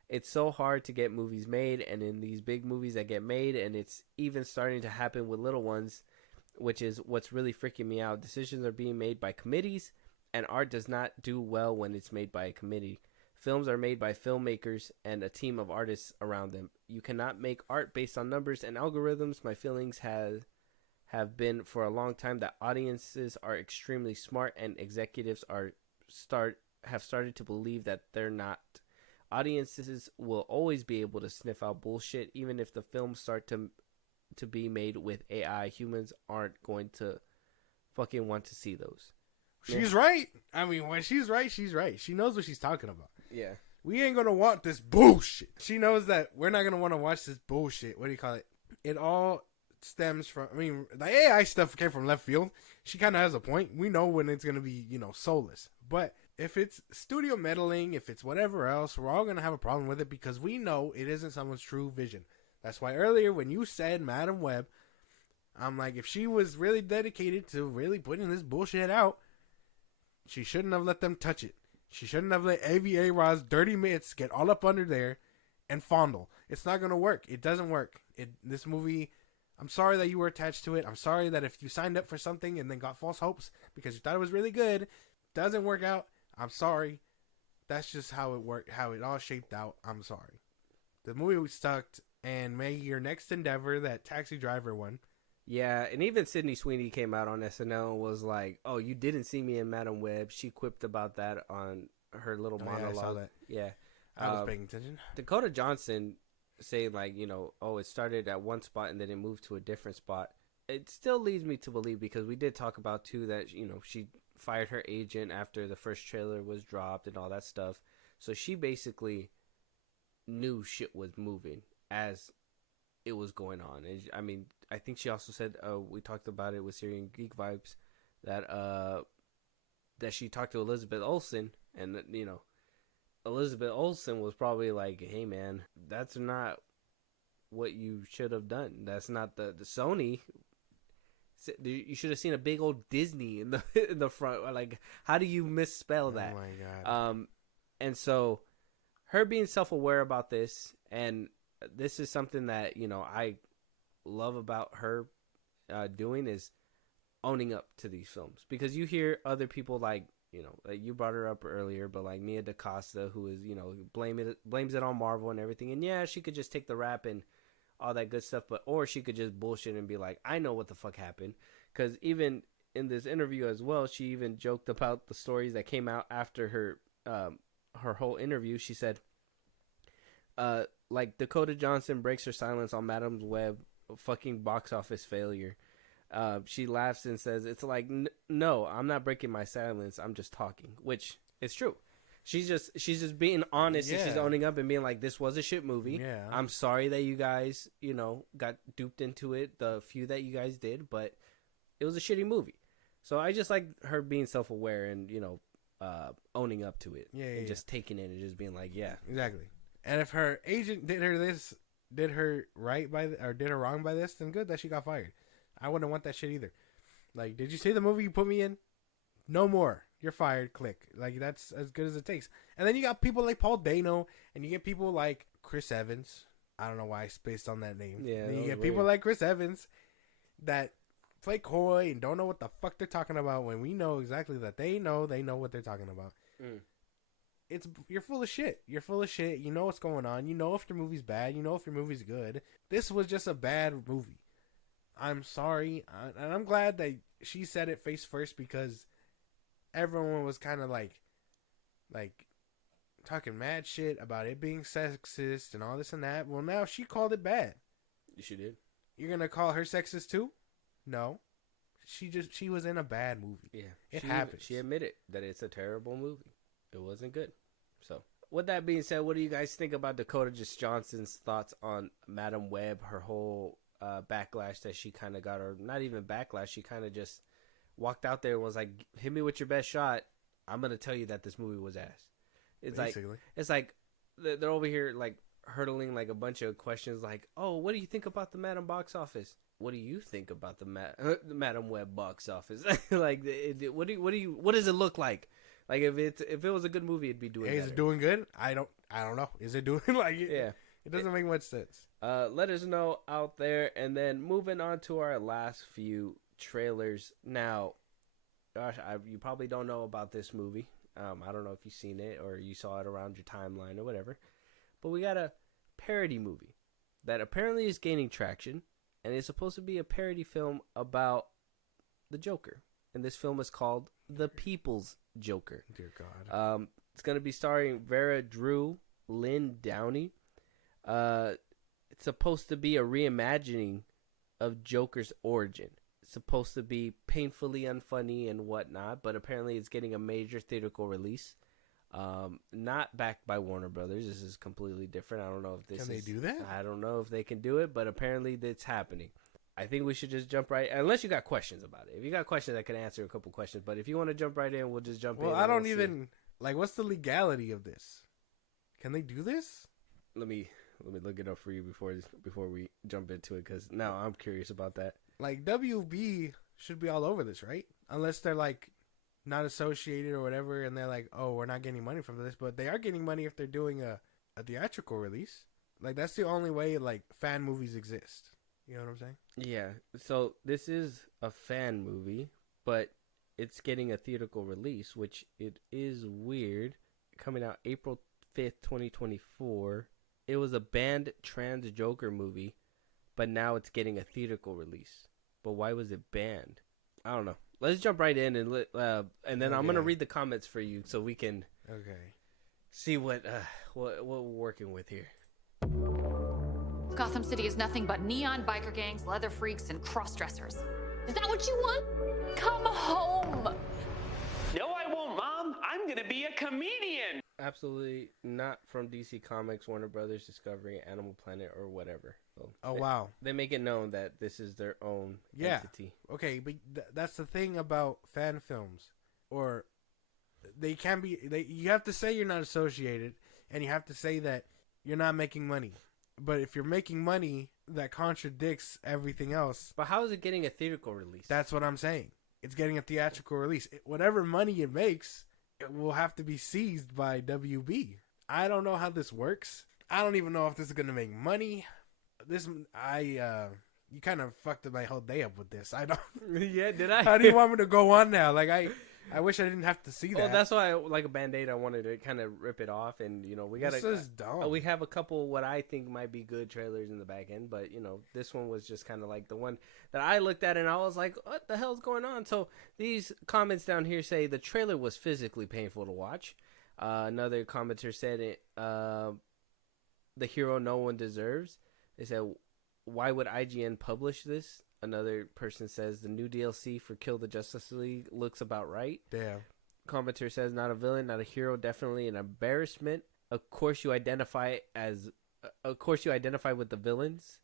It's so hard to get movies made, and in these big movies that get made, and it's even starting to happen with little ones, which is what's really freaking me out. Decisions are being made by committees, and art does not do well when it's made by a committee. Films are made by filmmakers and a team of artists around them. You cannot make art based on numbers and algorithms. My feelings have been for a long time that audiences are extremely smart and executives have started to believe that they're not. Audiences will always be able to sniff out bullshit, even if the films start to be made with AI. Humans aren't going to fucking want to see those. She's right. When she's right, she's right. She knows what she's talking about. Yeah. We ain't gonna want this bullshit. She knows that we're not gonna want to watch this bullshit. What do you call it? It all stems from, the AI stuff came from left field. She kind of has a point. We know when it's gonna be, soulless. But if it's studio meddling, if it's whatever else, we're all going to have a problem with it because we know it isn't someone's true vision. That's why earlier when you said Madam Web, I'm like, if she was really dedicated to really putting this bullshit out, she shouldn't have let them touch it. She shouldn't have let AVA Ra's dirty mitts get all up under there and fondle. It's not going to work. It doesn't work. This movie, I'm sorry that you were attached to it. I'm sorry that if you signed up for something and then got false hopes because you thought it was really good, doesn't work out. I'm sorry. That's just how it worked, how it all shaped out. I'm sorry. The movie sucked, and may your next endeavor, that Taxi Driver one. Yeah, and even Sydney Sweeney came out on SNL and was like, "Oh, you didn't see me in Madam Web." She quipped about that on her little monologue. Yeah, I saw that. Yeah, I was paying attention. Dakota Johnson saying like, oh, it started at one spot and then it moved to a different spot. It still leads me to believe, because we did talk about too that she fired her agent after the first trailer was dropped and all that stuff. So she basically knew shit was moving as it was going on. And, I mean, I think she also said, we talked about it with Syrian Geek Vibes, that that she talked to Elizabeth Olsen, and Elizabeth Olsen was probably like, "Hey man, that's not what you should have done. That's not the Sony. You should have seen a big old Disney in the in the front. Like, how do you misspell that?" Oh my god. And so her being self-aware about this, and this is something that I love about her doing, is owning up to these films, because you hear other people like you brought her up earlier, but like Mia DaCosta, who is blames it on Marvel and everything, and yeah, she could just take the rap and all that good stuff, or she could just bullshit and be like, I know what the fuck happened, because even in this interview as well, she even joked about the stories that came out after her whole interview. She said, like, Dakota Johnson breaks her silence on Madam's Web, fucking box office failure. She laughs and says, it's like, no, I'm not breaking my silence, I'm just talking, which is true. She's just being honest, and she's owning up and being like, this was a shit movie. Yeah. I'm sorry that you guys, got duped into it, the few that you guys did, but it was a shitty movie. So I just like her being self-aware and, owning up to it. And just taking it and just being like, yeah. Exactly. And if her agent did her wrong by this, then good that she got fired. I wouldn't want that shit either. Like, did you see the movie you put me in? No more. You're fired. Click. Like, that's as good as it takes. And then you got people like Paul Dano, and you get people like Chris Evans. I don't know why I spaced on that name. Yeah. Then you get people like Chris Evans that play coy and don't know what the fuck they're talking about, when we know exactly that they know what they're talking about. You're full of shit. You're full of shit. You know what's going on. You know if your movie's bad. You know if your movie's good. This was just a bad movie. I'm sorry, and I'm glad that she said it face first, because everyone was kind of like talking mad shit about it being sexist and all this and that. Well, now she called it bad. She did. You're gonna call her sexist too? No, she was in a bad movie. Yeah, it happens. She admitted that it's a terrible movie. It wasn't good. So, with that being said, what do you guys think about Dakota Johnson's thoughts on Madam Web? Her whole backlash that she kind of got, or not even backlash, she kind of just walked out there and was like, hit me with your best shot, I'm gonna tell you that this movie was ass. It's like they're over here like hurdling like a bunch of questions like, oh, what do you think about the Madam box office? What do you think about the Madam Web box office? Like, what does it look like? Like, if it was a good movie, it'd be doing better. Is it doing good? I don't know. Is it doing like it? Yeah. It doesn't make much sense. Let us know out there. And then moving on to our last few trailers. Now, gosh, you probably don't know about this movie. I don't know if you've seen it or you saw it around your timeline or whatever. But we got a parody movie that apparently is gaining traction. And it's supposed to be a parody film about the Joker. And this film is called The People's Joker. Dear God. It's going to be starring Vera Drew, Lynn Downey. It's supposed to be a reimagining of Joker's origin. It's supposed to be painfully unfunny and whatnot, but apparently it's getting a major theatrical release. Not backed by Warner Brothers. This is completely different. I don't know if this Can they do that? I don't know if they can do it, but apparently it's happening. I think we should just jump right, unless you got questions about it. If you got questions, I can answer a couple questions. But if you want to jump right in, we'll just jump in. Well, I don't even like. What's the legality of this? Can they do this? Let me look it up for you before we jump into it, because now I'm curious about that. Like, WB should be all over this, right? Unless they're like not associated or whatever, and they're like, oh, we're not getting money from this, but they are getting money if they're doing a theatrical release. Like, that's the only way like fan movies exist. You know what I'm saying? Yeah. So this is a fan movie, but it's getting a theatrical release, which it is weird. Coming out April 5th, 2024. It was a banned trans Joker movie, but now it's getting a theatrical release. But why was it banned? I don't know. Let's jump right in and then I'm gonna read the comments for you so we can see what we're working with here. Gotham City is nothing but neon biker gangs, leather freaks, and cross-dressers. Is that what you want? Come home! No, I won't, Mom. I'm gonna be a comedian. Absolutely not from DC Comics, Warner Brothers, Discovery, Animal Planet, or whatever. So wow. They make it known that this is their own entity. Okay, but that's the thing about fan films. Or they can be... you have to say you're not associated, and you have to say that you're not making money. But if you're making money, that contradicts everything else. But how is it getting a theatrical release? That's what I'm saying. It's getting a theatrical release. Whatever money it makes, it will have to be seized by WB. I don't know how this works. I don't even know if this is gonna make money. You kind of fucked up my whole day up with this. I don't. Yeah, did I? How do you want me to go on now? Like I wish I didn't have to see that. Well, that's why, like a Band-Aid, I wanted to kind of rip it off, and we gotta. This is dumb. We have a couple what I think might be good trailers in the back end, but this one was just kind of like the one that I looked at, and I was like, "What the hell's going on?" So these comments down here say the trailer was physically painful to watch. Another commenter said it. The hero no one deserves. They said, "Why would IGN publish this?" Another person says the new DLC for Kill the Justice League looks about right. Damn. Commenter says not a villain, not a hero, definitely an embarrassment. Of course you identify with the villains.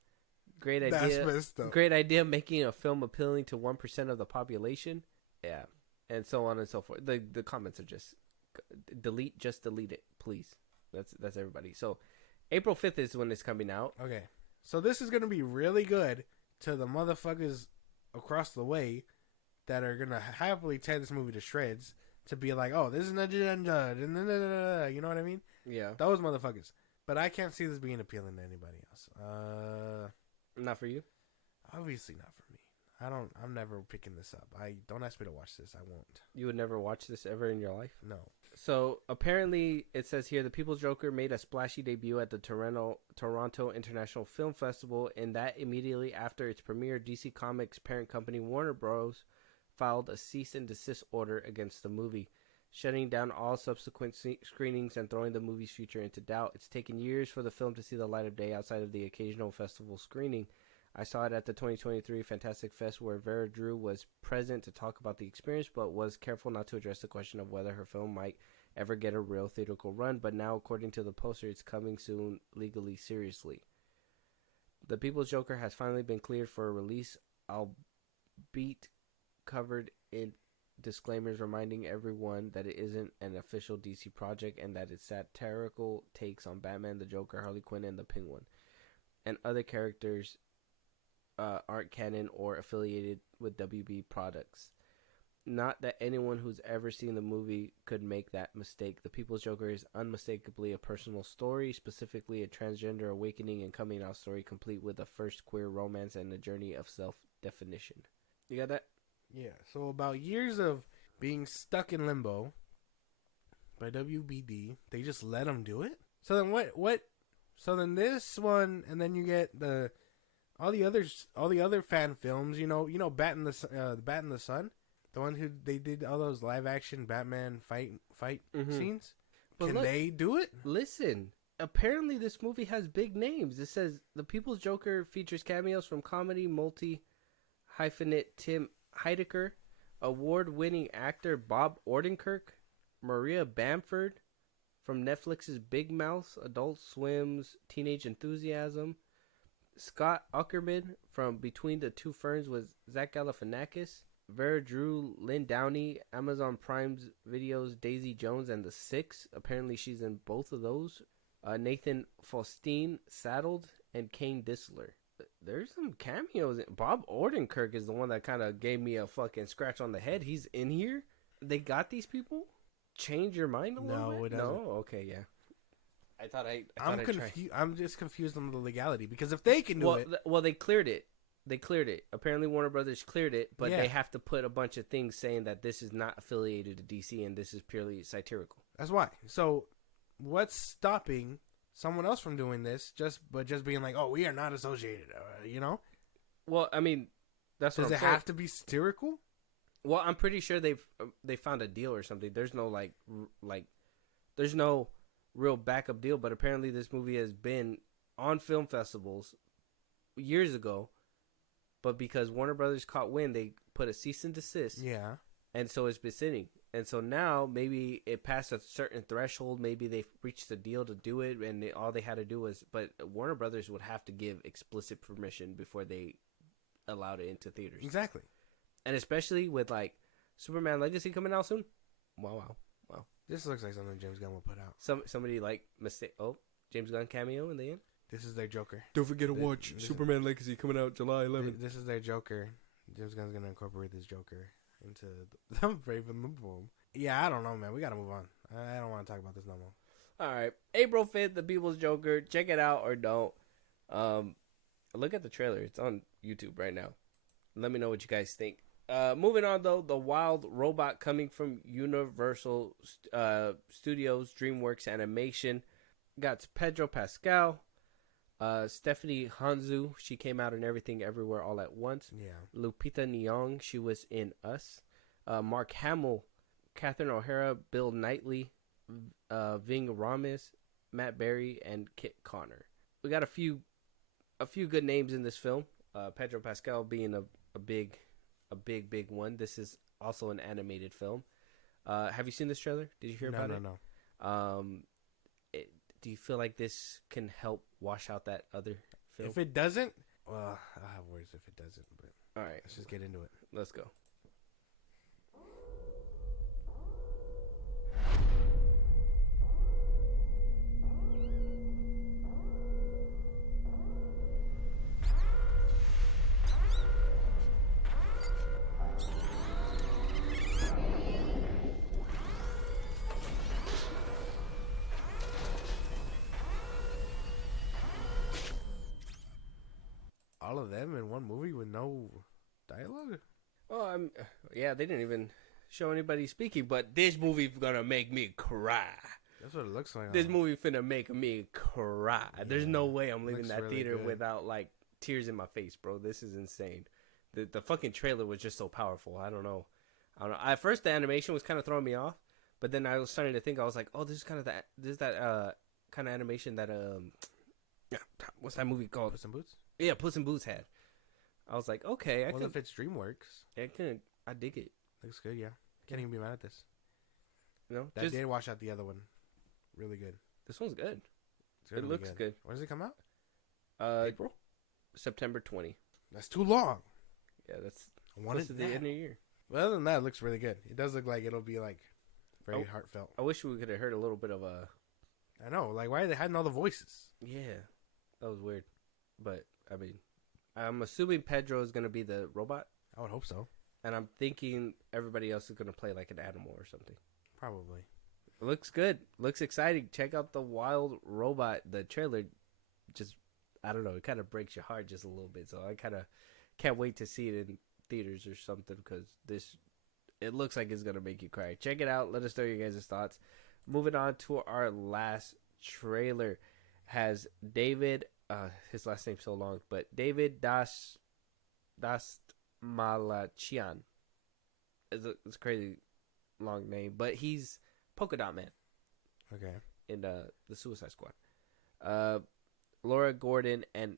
Great idea. That's messed up. Great idea making a film appealing to 1% of the population. Yeah. And so on and so forth. The comments are just delete it, please. That's everybody. So April 5th is when it's coming out. Okay. So this is going to be really good to the motherfuckers across the way that are going to happily tear this movie to shreds to be like, oh, this is an agenda. You know what I mean? Yeah. Those motherfuckers. But I can't see this being appealing to anybody else. Not for you? Obviously not for me. I'm never picking this up. Don't ask me to watch this. I won't. You would never watch this ever in your life? No. So apparently it says here the People's Joker made a splashy debut at the Toronto International Film Festival, and that immediately after its premiere, DC Comics parent company Warner Bros. Filed a cease and desist order against the movie, shutting down all subsequent screenings and throwing the movie's future into doubt. It's taken years for the film to see the light of day outside of the occasional festival screening. I saw it at the 2023 Fantastic Fest where Vera Drew was present to talk about the experience, but was careful not to address the question of whether her film might ever get a real theatrical run. But now, according to the poster, it's coming soon legally, seriously. The People's Joker has finally been cleared for a release, albeit covered in disclaimers reminding everyone that it isn't an official DC project and that its satirical takes on Batman, the Joker, Harley Quinn, and the Penguin, and other characters aren't canon or affiliated with WB products. Not that anyone who's ever seen the movie could make that mistake. The People's Joker is unmistakably a personal story, specifically a transgender awakening and coming out story complete with a first queer romance and a journey of self-definition. You got that? Yeah, so about years of being stuck in limbo by WBD, they just let them do it? So then what? So then this one, and then you get all the other fan films, Bat in the Sun, the one who they did all those live action Batman fight scenes. But Can they do it? Listen, apparently this movie has big names. It says The People's Joker features cameos from comedy multi-hyphenate Tim Heidecker, award-winning actor Bob Odenkirk, Maria Bamford from Netflix's Big Mouth, Adult Swim's Teenage Enthusiasm, Scott Aukerman from Between the Two Ferns with Zach Galifianakis, Vera Drew, Lynn Downey, Amazon Prime's Video's Daisy Jones and the Six. Apparently she's in both of those. Nathan Faustine, Saddled, and Kane Disler. There's some cameos. Bob Odenkirk is the one that kind of gave me a fucking scratch on the head. He's in here. They got these people. Change your mind a little bit? No, it doesn't. No, okay, yeah. I'm confused. I'm just confused on the legality because if they can do it, well, they cleared it. They cleared it. Apparently, Warner Brothers cleared it, but Yeah. they have to put a bunch of things saying that this is not affiliated to DC and this is purely satirical. That's why. So, what's stopping someone else from doing this? Just being like, oh, we are not associated. You know? Well, I mean, that's what Does I'm it saying. have to be satirical? Well, I'm pretty sure they found a deal or something. There's no there's no real backup deal, but apparently this movie has been on film festivals years ago, but because Warner Brothers caught wind, they put a cease and desist. Yeah. And so it's been sitting. And so now maybe it passed a certain threshold. Maybe they've reached a deal to do it, and all they had to do was. But Warner Brothers would have to give explicit permission before they allowed it into theaters. Exactly. And especially with like Superman Legacy coming out soon. Wow. This looks like something James Gunn will put out. Somebody like mistake. Oh, James Gunn cameo in the end. This is their Joker. Don't forget to watch Superman Legacy coming out July 11th. This is their Joker. James Gunn's gonna incorporate this Joker into the Brave and the Bold. Yeah, I don't know, man. We gotta move on. I don't want to talk about this no more. All right, April 5th, The People's Joker. Check it out or don't. Look at the trailer. It's on YouTube right now. Let me know what you guys think. Moving on though, the wild robot coming from Universal Studios, DreamWorks Animation. Got Pedro Pascal, Stephanie Hanzu. She came out in Everything Everywhere All at Once. Yeah. Lupita Nyong'o. She was in Us. Mark Hamill, Catherine O'Hara, Bill Knightley, Ving Rhames, Matt Berry, and Kit Connor. We got a few good names in this film. Pedro Pascal being a big one. This is also an animated film. Have you seen this trailer? Did you hear about it? No. Do you feel like this can help wash out that other film? If it doesn't, well, I'll have words if it doesn't. But all right, let's just get into it. let's go. All of them in one movie with no dialogue? Oh, yeah, they didn't even show anybody speaking, but this movie gonna make me cry. That's what it looks like. This movie finna make me cry. There's no way I'm leaving looks that really theater good. without like tears in my face, bro. This is insane. The fucking trailer was just so powerful. I don't know. At first the animation was kind of throwing me off, but then I was starting to think, I was like, oh, this is kind of that kind of animation that what's that movie called? Puss in Boots? Yeah, Puss in Boots had. I was like, okay, Well, if it's DreamWorks, I dig it. looks good, yeah. Can't even be mad at this. You know, That did wash out the other one. Really good. this one's good. It's gonna It be looks good. When does it come out? April, September 20. That's too long. Yeah, that's I want close it to the now. end of the year. Well, other than that, it looks really good. It does look like it'll be like very heartfelt. I wish we could have heard a little bit of a. I know. Like, why are they hiding all the voices? Yeah, that was weird. But I mean, I'm assuming Pedro is gonna be the robot, I would hope so. and I'm thinking everybody else is gonna play like an animal or something. Probably. It looks good. Looks exciting. Check out the wild robot. The trailer, just I don't know. It kind of breaks your heart just a little bit. So I kind of can't wait to see it in theaters or something because it looks like it's gonna make you cry. Check it out. Let us know your guys' thoughts. Moving on to our last trailer, has David. His last name's so long, but David Dastmalchian. It's a crazy long name, but he's Polka Dot Man Okay. in the Suicide Squad. Laura Gordon and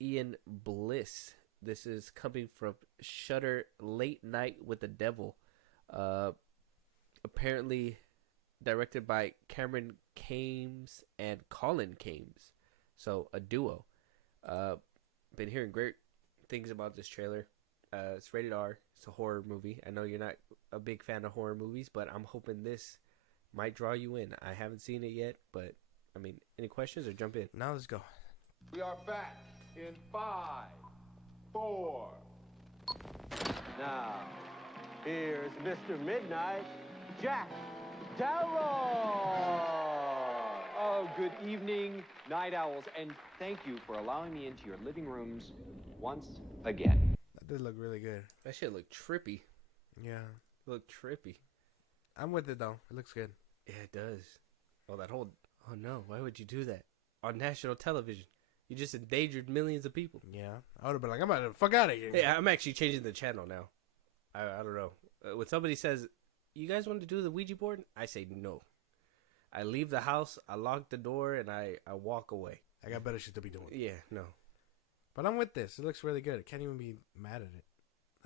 Ian Bliss. This is coming from Shudder, Late Night with the Devil. Apparently directed by Cameron Kames and Colin Kames. So a duo. Been hearing great things about this trailer. It's rated R. It's a horror movie. I know you're not a big fan of horror movies, but I'm hoping this might draw you in. I haven't seen it yet, but I mean, any questions or jump in? Now let's go. We are back in 5, 4. Now, here's Mr. Midnight, Jack Darrow. Oh, good evening, night owls, and thank you for allowing me into your living rooms once again. That did look really good. That shit looked trippy. Yeah. Looked trippy. I'm with it, though. It looks good. Yeah, it does. Oh, that whole... Oh, no. Why would you do that? On national television. You just endangered millions of people. Yeah. I would have been like, I'm about to fuck out of here. Yeah, I'm actually changing the channel now. I don't know. When somebody says, you guys want to do the Ouija board? I say no. I leave the house, I lock the door, and I walk away. I got better shit to be doing. Yeah, no. But I'm with this. It looks really good. I can't even be mad at it.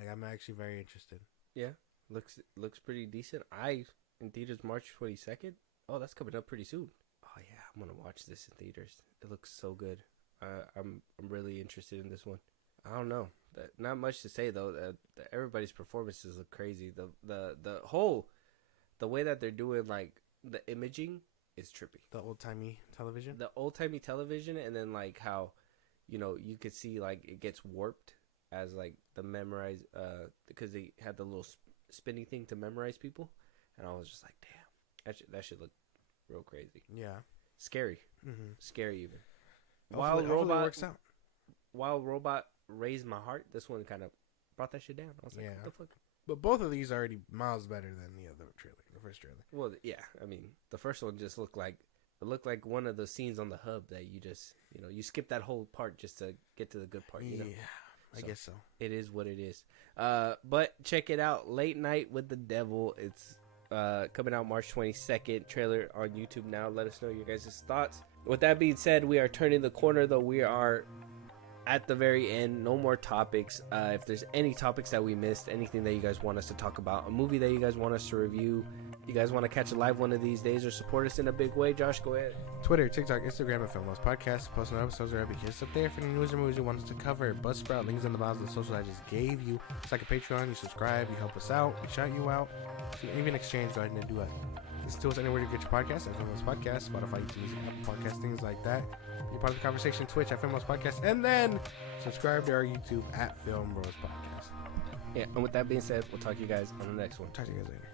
Like, I'm actually very interested. Yeah, looks pretty decent. In theaters March 22nd. Oh, that's coming up pretty soon. Oh yeah, I'm gonna watch this in theaters. It looks so good. I'm really interested in this one. I don't know. Not much to say though. Everybody's performances look crazy. The way that they're doing like the imaging is trippy. The old-timey television? The old-timey television, and then like how, you could see like it gets warped as like the memorize because they had the little spinning thing to memorize people, and I was just like, damn, that should look real crazy. Yeah. Scary. Mm-hmm. Scary even. Hopefully it works out. Wild Robot raised my heart. This one kind of brought that shit down. I was like, what the fuck? But both of these are already miles better than the other trailer, the first trailer. Well, yeah. I mean, the first one just looked like one of the scenes on the hub that you just, you skip that whole part just to get to the good part. Yeah, I guess so. It is what it is. But check it out, Late Night with the Devil. It's coming out March 22nd. Trailer on YouTube now. Let us know your guys' thoughts. With that being said, we are turning the corner, though. We are at the very end. No more topics. If there's any topics that we missed, anything that you guys want us to talk about, a movie that you guys want us to review, you guys want to catch a live one of these days or support us in a big way, Josh, go ahead. Twitter, TikTok, Instagram, and FilmBros Podcast. Posting episodes are every hit us up there for any news or movies you want us to cover. Buzzsprout, links in the bios of the socials I just gave you. It's like a Patreon. You subscribe, you help us out, we shout you out. So even exchange, go ahead and do it. Listen to us anywhere you get your podcasts at FilmBros Podcast, Spotify, YouTube Music, Apple Podcast, things like that. Be part of the conversation, Twitch at FilmBros Podcast, and then subscribe to our YouTube at FilmBros Podcast. Yeah, and with that being said, we'll talk to you guys on the next one. Talk to you guys later.